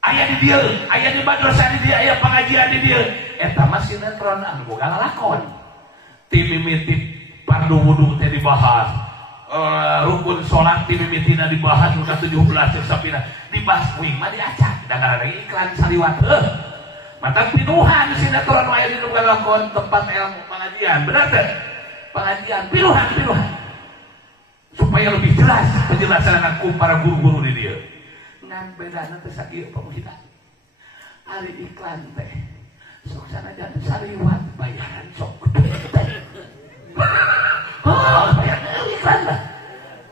aya di dia aya di madrasah di dia aya pengajian di dia eta mah sinetron anu boga lalakon ti mimiti fardu wudu teh dibahas, rukun sholat di mimitina dibahas, muka 17 sapina dibahas, wing mah diacak, dan ada iklan saliwat, mantap pinuhan sinetron wae di lakon tempat ilmu pengajian, benar teh? Pengajian pinuhan supaya lebih jelas penjelasan aku para guru-guru di dia. Ngan bedana teh sakieu pemuda. Ari iklan teh sok sanajan saliwat bayaran sok teh. Oh, bayaran iklan lah.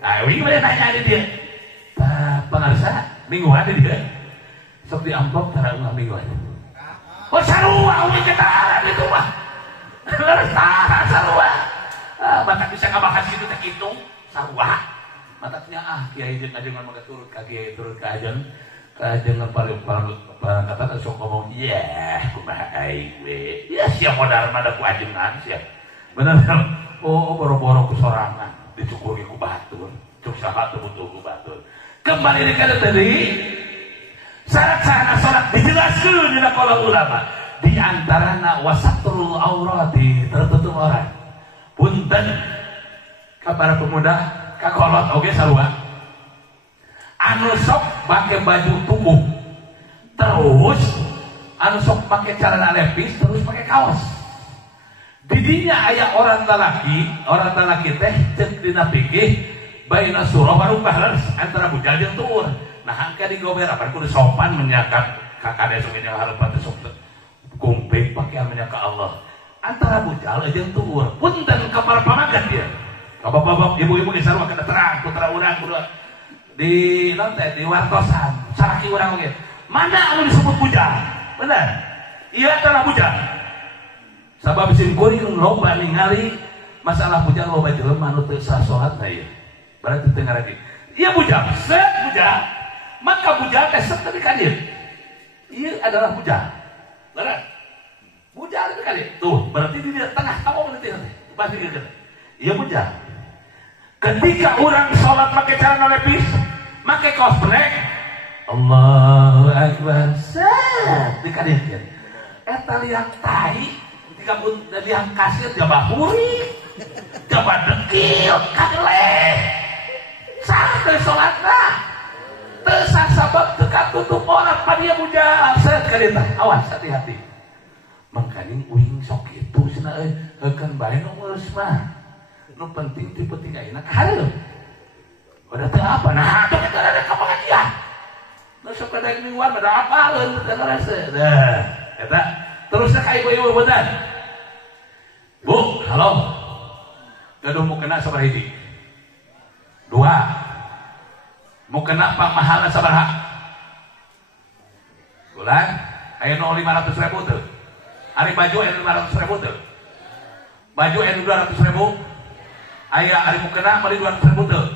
Ah, wing mana nanya di dia. Pengarsa mingguan di dia. Sok di amplop tara mingguan. Oh sarua wing ketaran itu mah. Tahan sarua. Mata bisa ngabahas gitu tak hitung sarua. Matanya kiai jeung ajengan mangga turut ka kiai turut ka ajengan paling kata sok ngomong kumaha aing we. Ya sia modal mah da ku ajengan sia. Bener. Oh boro-boro ku sorangan dicukur ku batur. Cuk saha teu butuh ku batur. Kembali deui kana tadi syarat-syarat salat dijelaskeun dina qaul ulama. Di antarana wasatrul aurati tertutup aurat. Punten ka para pemuda kakolot oge sarua anu sok make baju tubuh terus anu sok make celana levis terus make kaos didinya aya orang lelaki teh cek dina fikih baina surah warubah antara bujal jeung tuur nah angka digober apa kudu sopan menyakap kakade sok yang hareupan teh sok kumpeng pakaian menyaka Allah antara bujal jeung tuur punten ka para pamagan dia bapak-bapak, ibu-ibu di sarua kena terang, putra urang kudu di nonton di wartosan, saraki urang oge. Mana anu disebut bujal? Bener. Iya adalah bujal. Sabab sim kuring loba ningali masalah bujal loba jelema anu teu sah salatna ieu. Berarti teu ngaragi. Iya bujal, bujal. Maka bujal teh set tadi kan ieu. Ieu adalah bujal. Bener. Bujal itu kali. Tuh, berarti di tengah kamu berarti nanti. Pasti gitu. Iya bujal. Ketika orang sholat pakai celana levis, pakai kaos black, Allahu Akbar, set dikadengkeun. Eta liang tai, ketika pun liang kasir jabah huri, jabah dekil, kageleh, sah ke sholatna, tesah sabab teka tutup orang pada bujal, set kadeta, awas hati-hati. Mangkani uing sok itu cenah heukeun bae nu ngurus mah. Nu penting tipe tiga enak hareup. Udah teu apa nah atuh kita ada kapangajian. Nu sok kada mingguan ada apaleun teu ngarasa. Nah, eta terus ka ibu-ibu beuntan. Bu, halo. Gaduh mau kena sabaraha hiji? 2. Mau kena pamahalna sabaraha? Bulan aya nu 500.000 teu. Ari baju aya 500.000 teu. Baju aya 200.000. Ayah hari mukena beli 200.000 tuh,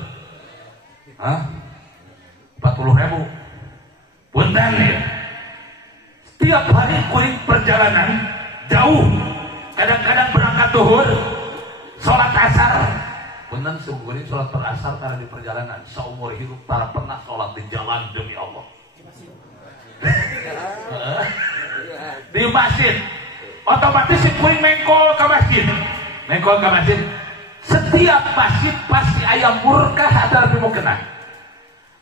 40.000. Punten ya. Setiap hari kuring perjalanan jauh, kadang-kadang berangkat zuhur, sholat asar. Punten sebuah sholat asar karena di perjalanan. Seumur hidup tak pernah sholat di jalan demi Allah. Di masjid, otomatis si kuring mengkol ke masjid. Setiap masjid pasti ayam murkah ada di mukena.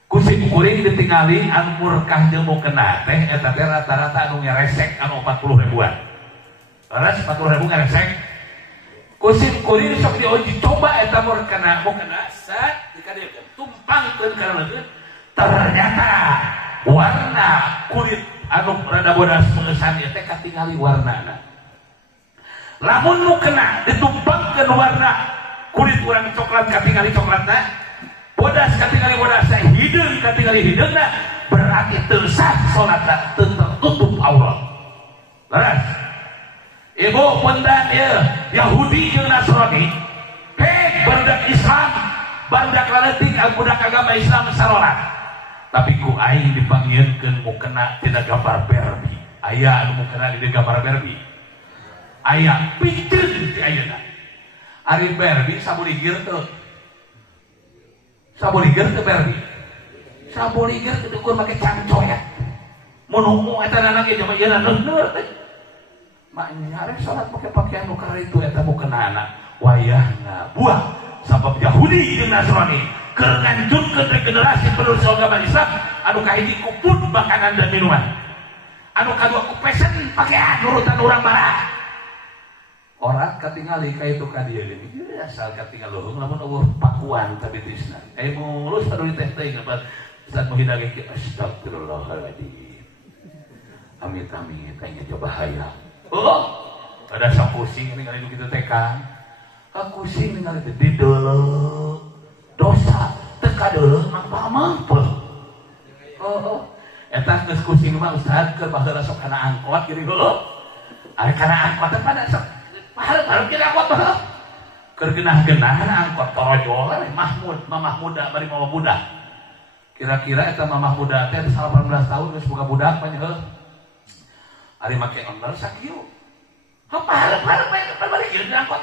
Kusim kuring ditinggali anu murkah jeung mukena teh eta teh rata-rata anu ngeresek anu 40.000-an. Terus 40.000 ngeresek. Kusim kuring sok diuji coba eta mukena sat dikadeukeun tumpangkeun kana leut. Ternyata warna kulit anu rada bodas mengesan ieu teh katingali warnana. Lamun mukena ditumpangkeun warna kulit urang coklat katingali coklatna, bodas katingali bodasna, hideung katingali hideungna, berarti teu sah salatna, teu tertutup aurat. Leres. Ibu punten ieu Yahudi jeung Nasrani, barudak Islam, barudak leutik budak agama Islam sarolat. Tapi ku aing dipanggieunkeun mukena tina gambar Barbie. Aya anu mukena di gambar Barbie. Aya pikeun di ayeuna. Ari Barbie sabuligir tuh Barbie sabuligir tuh ukur make cangcoet munungu eta nanang ieu mah ieu neuneur teh maknya arek salat make pakaian nu kari itu eta bukeunana wayahna buah sabab Yahudi jeung Nasrani keur nganjurkeun regenerasi penerus agama Islam anu kahiji ku pun makanan dan minuman anu kadua ku pesen pakaian nurutan urang marah orang katingali ka itu ka dieu deui asal katingal leuweung lamun eueuh pakuan tapi trisna mulus paduli teh teh ngabat saat menghindari astagfirullahaladzim amit-amit kayaknya coba bahaya ada sang pusing ningali nu kitu teh Kang pusing ningali teh di deuleu dosa teu kadeuleu mah pameumpeuh eta geus pusing mah ustad keur baheula sok kana angkot geuning heueuh ari kana angkot teh pada sok hareup kita angkot heueuh keur genah-genah kana angkot torojol mamah muda bari mawa budak kira-kira eta mamah muda teh 18 tahun geus boga budak mah heueuh ari make ember sakieu hareup bari kieu angkot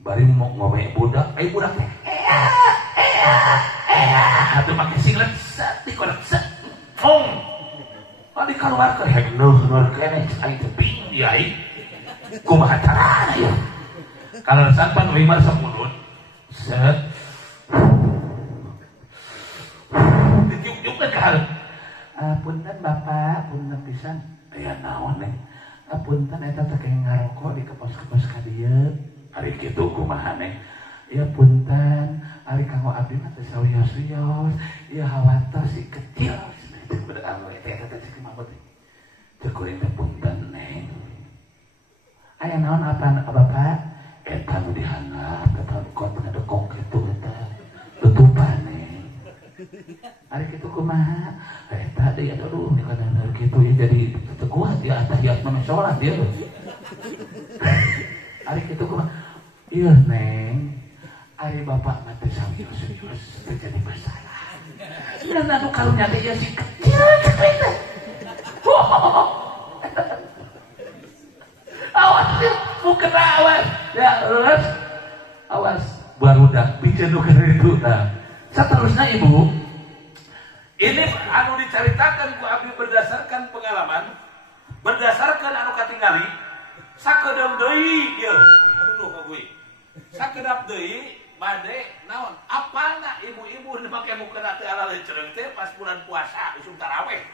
bari mau ngomong budak budak teh atuh make singlet satik kodok set fong adi kaluar ke hek nur kene ai teh bingung dia ai kumaha carana ya kalau sampan wimar samunut set dijuk-juk ke hareup punten bapak punten pisan aya naon punten eta teh kenging ngarokok di kepos-kepos ka dieu ari kitu kumaha ya punten ari kanggo abdi mah teh sawios-wios ieu hawata si kecil teh bener anu eta teh cek mah teh cek kuring teh punten neng aya naon apa bapak eta nu dihandap eta kot ngadekong kitu eta tutupan neng ari kitu kumaha eta deui aduh kadang-kadang kitu ya jadi kuat ya tahiyat mah salat dia ari kitu kumaha ieu neng ari bapak mah teh sawios-wios terjadi masalah dan anu karunya teh ya si kecil cek teh awas bukan awas ya terus awas barudak bikin nu kitu tah saterusna ibu ini anu diceritakan ku abdi berdasarkan pengalaman berdasarkan anu katingali sakedeum deui ieu aduh kaguy sakedap deui bade naon apana ibu-ibu nu make mukena teh ala leucereung teh pas bulan puasa usum tarawih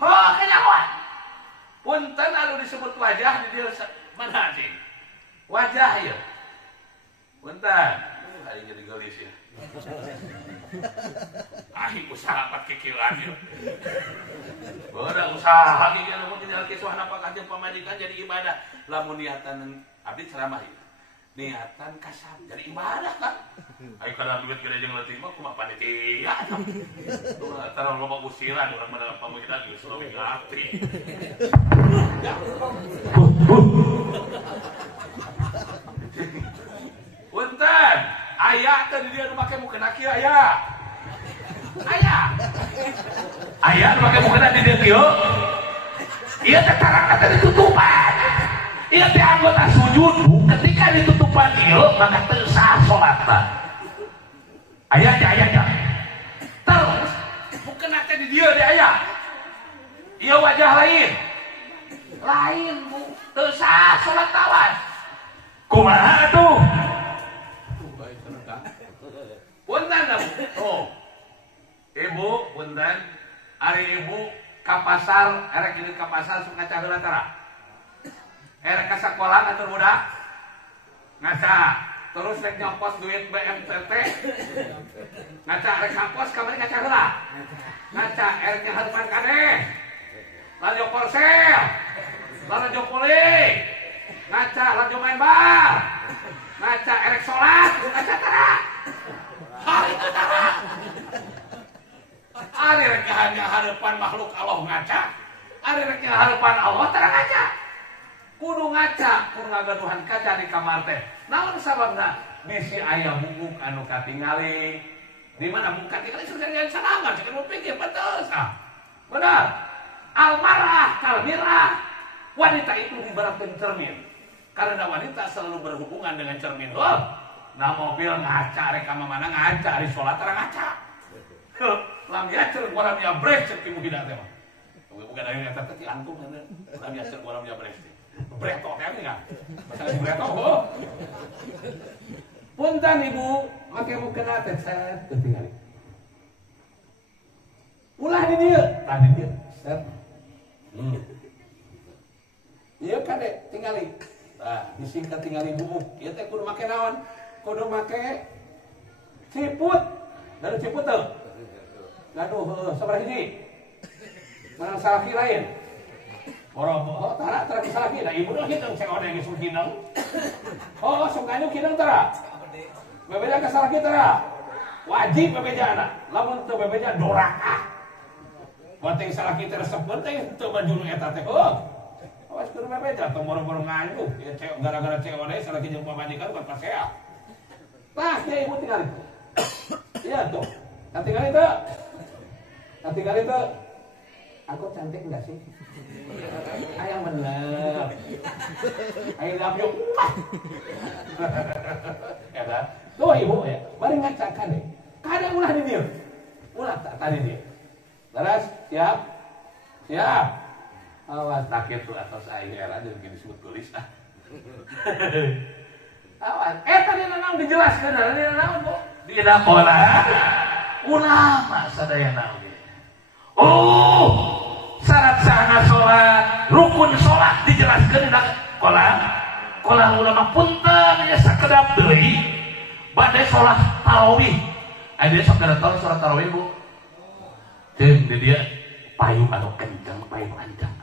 heuh kenyawan punten anu disebut wajah di dieu mana anjing wajah ieu punten aing jadi geulis ya aing usaha pat kikilan ieu beurang usaha kikilan mun jadi alkiswah napakah jeung pamajikan jadi ibadah lamun niatan abdi ceramah ieu niatan kasab jadi ibadah kan ayo kalau duit gede jeung leutik mah kumaha panitia tara loba usiran urang mah dalam pamikiran geus leuwih ngati punten aya teh di dieu nu make mukena kieu aya nu make mukena di dieu kieu ieu teh tarangna teh ditutupan ieu teh anggota sujud ketika ditutupan ieu maka teu sah salatna aya terus mukena teh di dieu de aya ieu wajah lain bu teu sah salat tawas kumaha atuh punten ibu punten ari ibu ka pasar erek ini ka pasar sok ngaca heula tara erek ka sakola atur budak ngaca terus rek nyopos duit BMTT ngaca rek ngapos kamari ngaca heula ngaca erek hareupan kadeh lanjut porsel lanjut poli ngaca lanjut main bar ngaca erek salat ngaca tara itu tara ari rek hanya harapan makhluk Allah ngaca ari rek harapan Allah tara ngaca kudu ngaca kudu ngagaduhan kaca di kamar teh naon sababna bisi aya bubuk anu katingali di mana bubuk katingali surjana sanangan ceuk nu pikir betul sah benar almarah kalmirah wanita itu ibaratkan cermin karena wanita selalu berhubungan dengan cermin nah mobil ngaca rek ka mana ngaca ari salat tara ngaca lam yacer gua lam ya brek cek ibu hidat teh mah bukan aya eta teh antum lam yacer gua lam ya brek Bretok ya kan? Masalah di bretok, oh. Punten ibu, make mukena teh set tinggal. Ulah di dieu, tah di dieu. Set. Ieu kade tingali. Nah, disingkat tingali bubuk. Ieu teh kudu make naon? Kudu make ciput. Dan ciput teh. Gaduh, sabaraha hiji? Menang salaki lain. Oh, tara salaki. Da ibu lagi tong cek odeng geus hidang. Oh, sok nganyuk hidang tara. Bebeja ka salaki tara. Wajib bebejana. Lamun teu bebeja dorakah. Penting salaki teh resep penting teu bajuru eta teh. Oh. Awas kudu bebeja tong boro-boro nganyuk. Ya cek gara-gara cek odeng salaki jeung pamajikan buat pasea. Tah, ya ibu tinggal itu. Iya tuh. Tinggal itu. Tinggal itu. Aku cantik enggak sih? Ayang bener. Ayang lapyuk. Ya kan? Tuh ibu ya, mari ngacakan deh. Kadang ulah di dia. Ulah tak tadi dia. Terus, siap? Siap. Awas takut tuh atas aing era jadi disebut tulis ah. Awas. Tadi naon dijelaskeun, tadi naon kok? Dina pola. Ulama sadaya naon. Oh, syarat sahana sholat, rukun sholat dijelaskan di kolam ulama punten ya sakedap deui bade sholat tarawih. Aya sok kada tahu sholat tarawih bu. Jeung di dia payung anu kencang, payung kencang.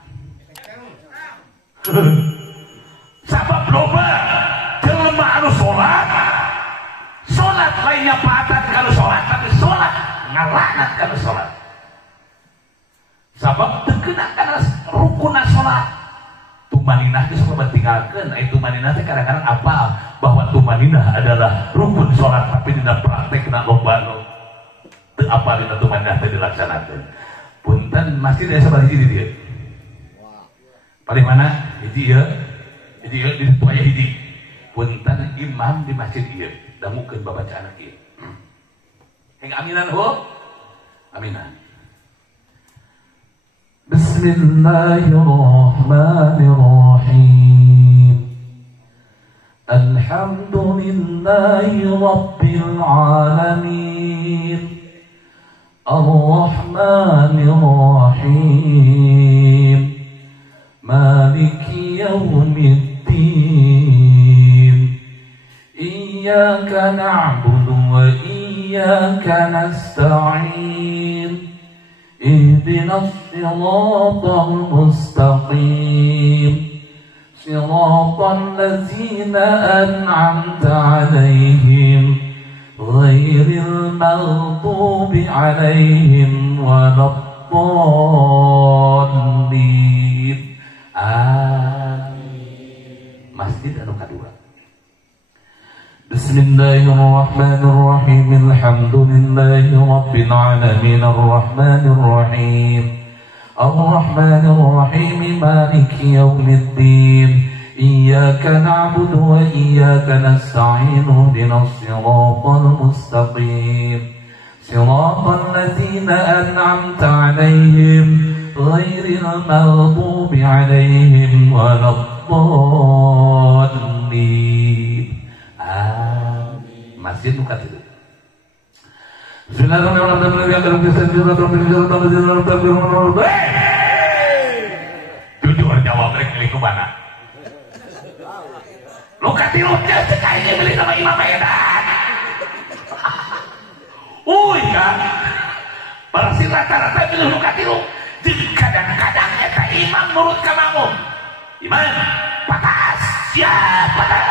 Sabab loba jelema anu sholat lainnya paatan kalau sholat, tapi sholat ngalaknat kalau sholat. Sabab terkena karena rukun sholat. Tumaninah itu sama tinggalkan. Tumaninah itu kadang-kadang apal bahwa tumaninah adalah rukun sholat, tapi tidak praktek nak lomba itu apa dengan tumaninah itu dilaksanakan. Punten masih ada sebelah hiji dia. Paling mana? Hiji ya di tuaya hiji. Punten imam di masjid dia. Damukeun babacaan ieu. Heng aminan ho? Aminan. بسم الله الرحمن الرحيم الحمد لله رب العالمين الرحمن الرحيم مالك يوم الدين إياك نعبد وإياك نستعين اهدنا الصراط المستقيم صراط الذين أنعمت عليهم غير المغضوب عليهم ولا الضالين آمين. Masjid anu kadua. بسم الله الرحمن الرحيم الحمد لله رب العالمين الرحمن الرحيم الرحمن الرحيم مالك يوم الدين إياك نعبد وإياك نستعين اهدنا الصراط المستقيم صراط الذين أنعمت عليهم غير المغضوب عليهم ولا الضالين. Masjid bukan itu. Jujur jawab mereka milih ke mana? Luka tilupnya sekali ini milih sama Imam Medan. Kan? Berarti rata-rata milih luka tilup. Jadi kadang-kadang eta imam nurut ka makmum. Imam, patas, siap patas.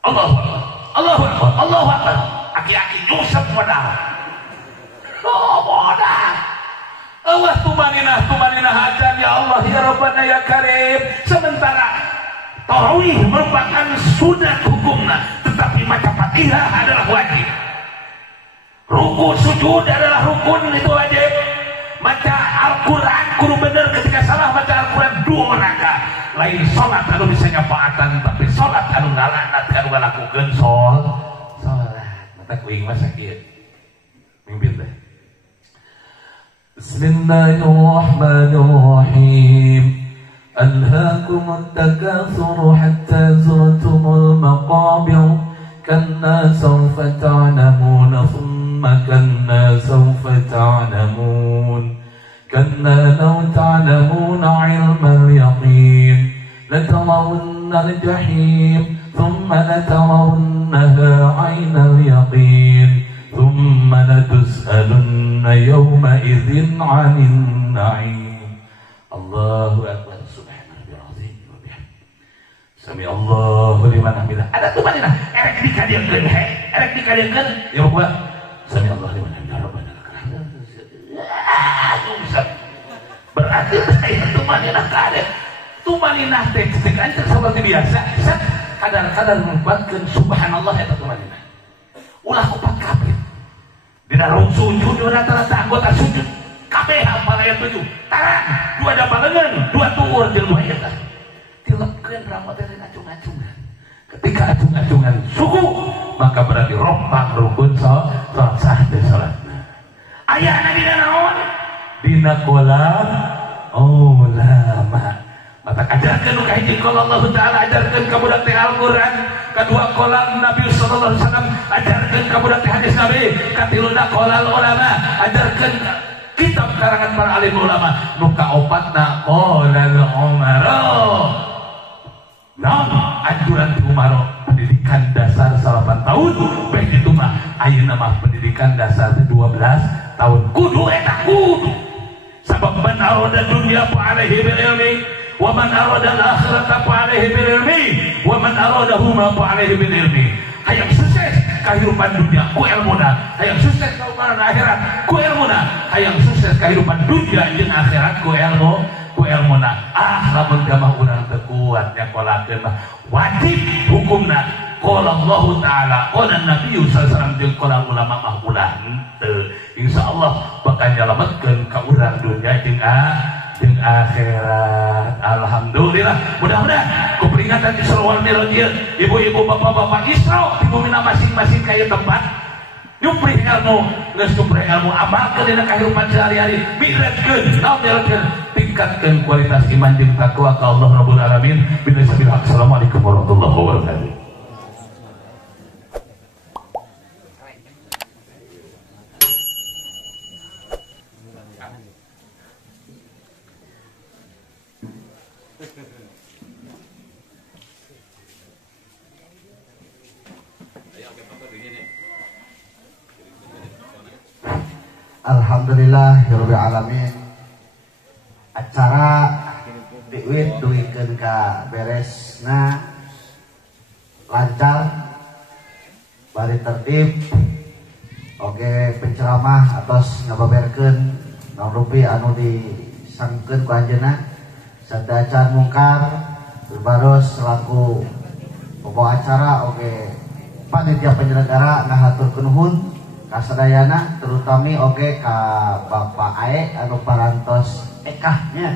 Allahu Akbar, Allahu Akbar, Allahu Akbar. Aki-aki nyusap modal. Oh modal. Allah tumaninah hajan ya Allah ya Rabbana ya Karim. Sementara tarawih merupakan sunat hukumna, tetapi maca Fatihah adalah wajib. Ruku sujud adalah rukun, itu wajib. Maca Al-Quran kudu bener, ketika salah maca Al-Quran 2 rakaat. Lain sholat anu bisa nyapaatan, tapi sholat anu ngalanat anu ngalakukeun sholat. Mata kuing mah sakit. Mimpin teh. Bismillahirrahmanirrahim. ألهاكم التكاثر حتى زرتم المقابر كلا سوف تعلمون ثم كلا سوف تعلمون كلا لو تعلمون علم اليقين لترون الجحيم ثم لترونها عين اليقين ثم لتسألن يومئذ عن النعيم. الله أكبر. Subhanallahirrahim. Sami Allahu liman hamidah. Ada tuh mana? Erek dikadieukeun he. Erek dikadieukeun. Ya Bapak. Sami Allahu liman hamidah. Rabbana lakal hamd. Bisa. Berarti saya tuh mana kada. Tuh mana teh ceuk seperti biasa. Kadar-kadar membuatkeun subhanallah eta tuh mana. Ulah kupat kabeh. Dina rung sujud rata-rata anggota sujud kabeh hafal ayat 7. Tarang, 2 dapalengan, 2 tuur jeung 2 eta. Tilepkeun rambut teh ngacung-ngacungan. Ketika acung-acungan suku, maka berarti rompang rukun salat sah teh salatna. Ayana dina naon? Dina kolam ulama. Mata ajarkeun nu kahiji qala Allah taala ajarkeun ka budak teh Al-Qur'an, kedua kolam Nabi sallallahu alaihi wasallam ajarkeun ka budak teh hadis Nabi, katiluna qala ulama ajarkeun kitab karangan para alim ulama, nu kaopatna qala Umar. Naon anjuran ti Umar pendidikan dasar 8 tahun, baik itu mah ayeuna mah pendidikan dasar 12 tahun. Kudu eta kudu. Sabab man arada dunya fa alaihi bil ilmi wa man arada al-akhirata fa alaihi bil ilmi wa man aradahuma fa alaihi bil ilmi. Hayang sukses kehidupan dunia ku ilmuna, hayang sukses kehidupan akhirat ku ilmuna, hayang sukses kehidupan dunia jeung akhirat ku ilmuna. Lamun gamah urang teu kuat nyakolakeun mah wajib hukumna qala Allah taala qala Nabi sallallahu alaihi wasallam jeung qala ulama mah ulah henteu. Insyaallah bakal nyalametkeun ka urang dunia jeung akhirat. Alhamdulillah. Mudah-mudahan ku peringatan di Isra Mi'raj ibu-ibu bapak-bapak Isra di bumina masing-masing kaya tempat nyupri ilmu, geus nyupri ilmu amalkeun dina kahirupan sehari-hari. Mi'rajkeun, naon mi'rajkeun? Tingkatkeun kualitas iman jeung takwa ka Allah Rabbul Alamin. Bismillah. Assalamualaikum warahmatullahi wabarakatuh. Alhamdulillahirabbil alamin. Acara diwit duikeun ka beresna lancar bari tertib. Oge penceramah atos ngababerkeun naon rupi anu disangkeun ku anjeunna sarta acan mungkar berbaros selaku pembawa acara oge panitia penyelenggara ngahaturkeun nuhun kasadayana terutami oge ka Bapak Ae anu parantos ekahnya.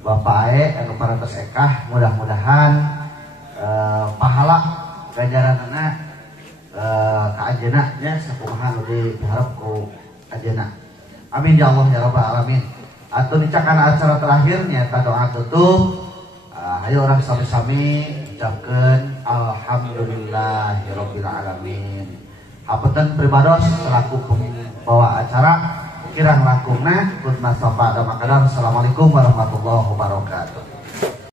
Bapak Ae anu parantos ekah mudah-mudahan pahala ganjaranna ka ajeuna nya sakumaha anu diharap ku ajeuna. Amin ya Allah ya rabbal alamin. Atuh dicakan acara terakhir nyaeta doa tutup. Ayo orang sami-sami ucapkeun alhamdulillahirabbil alamin. Apunten pribados selaku pembawa acara kirang langkungna pun masafa dan makadam. Assalamualaikum warahmatullahi wabarakatuh.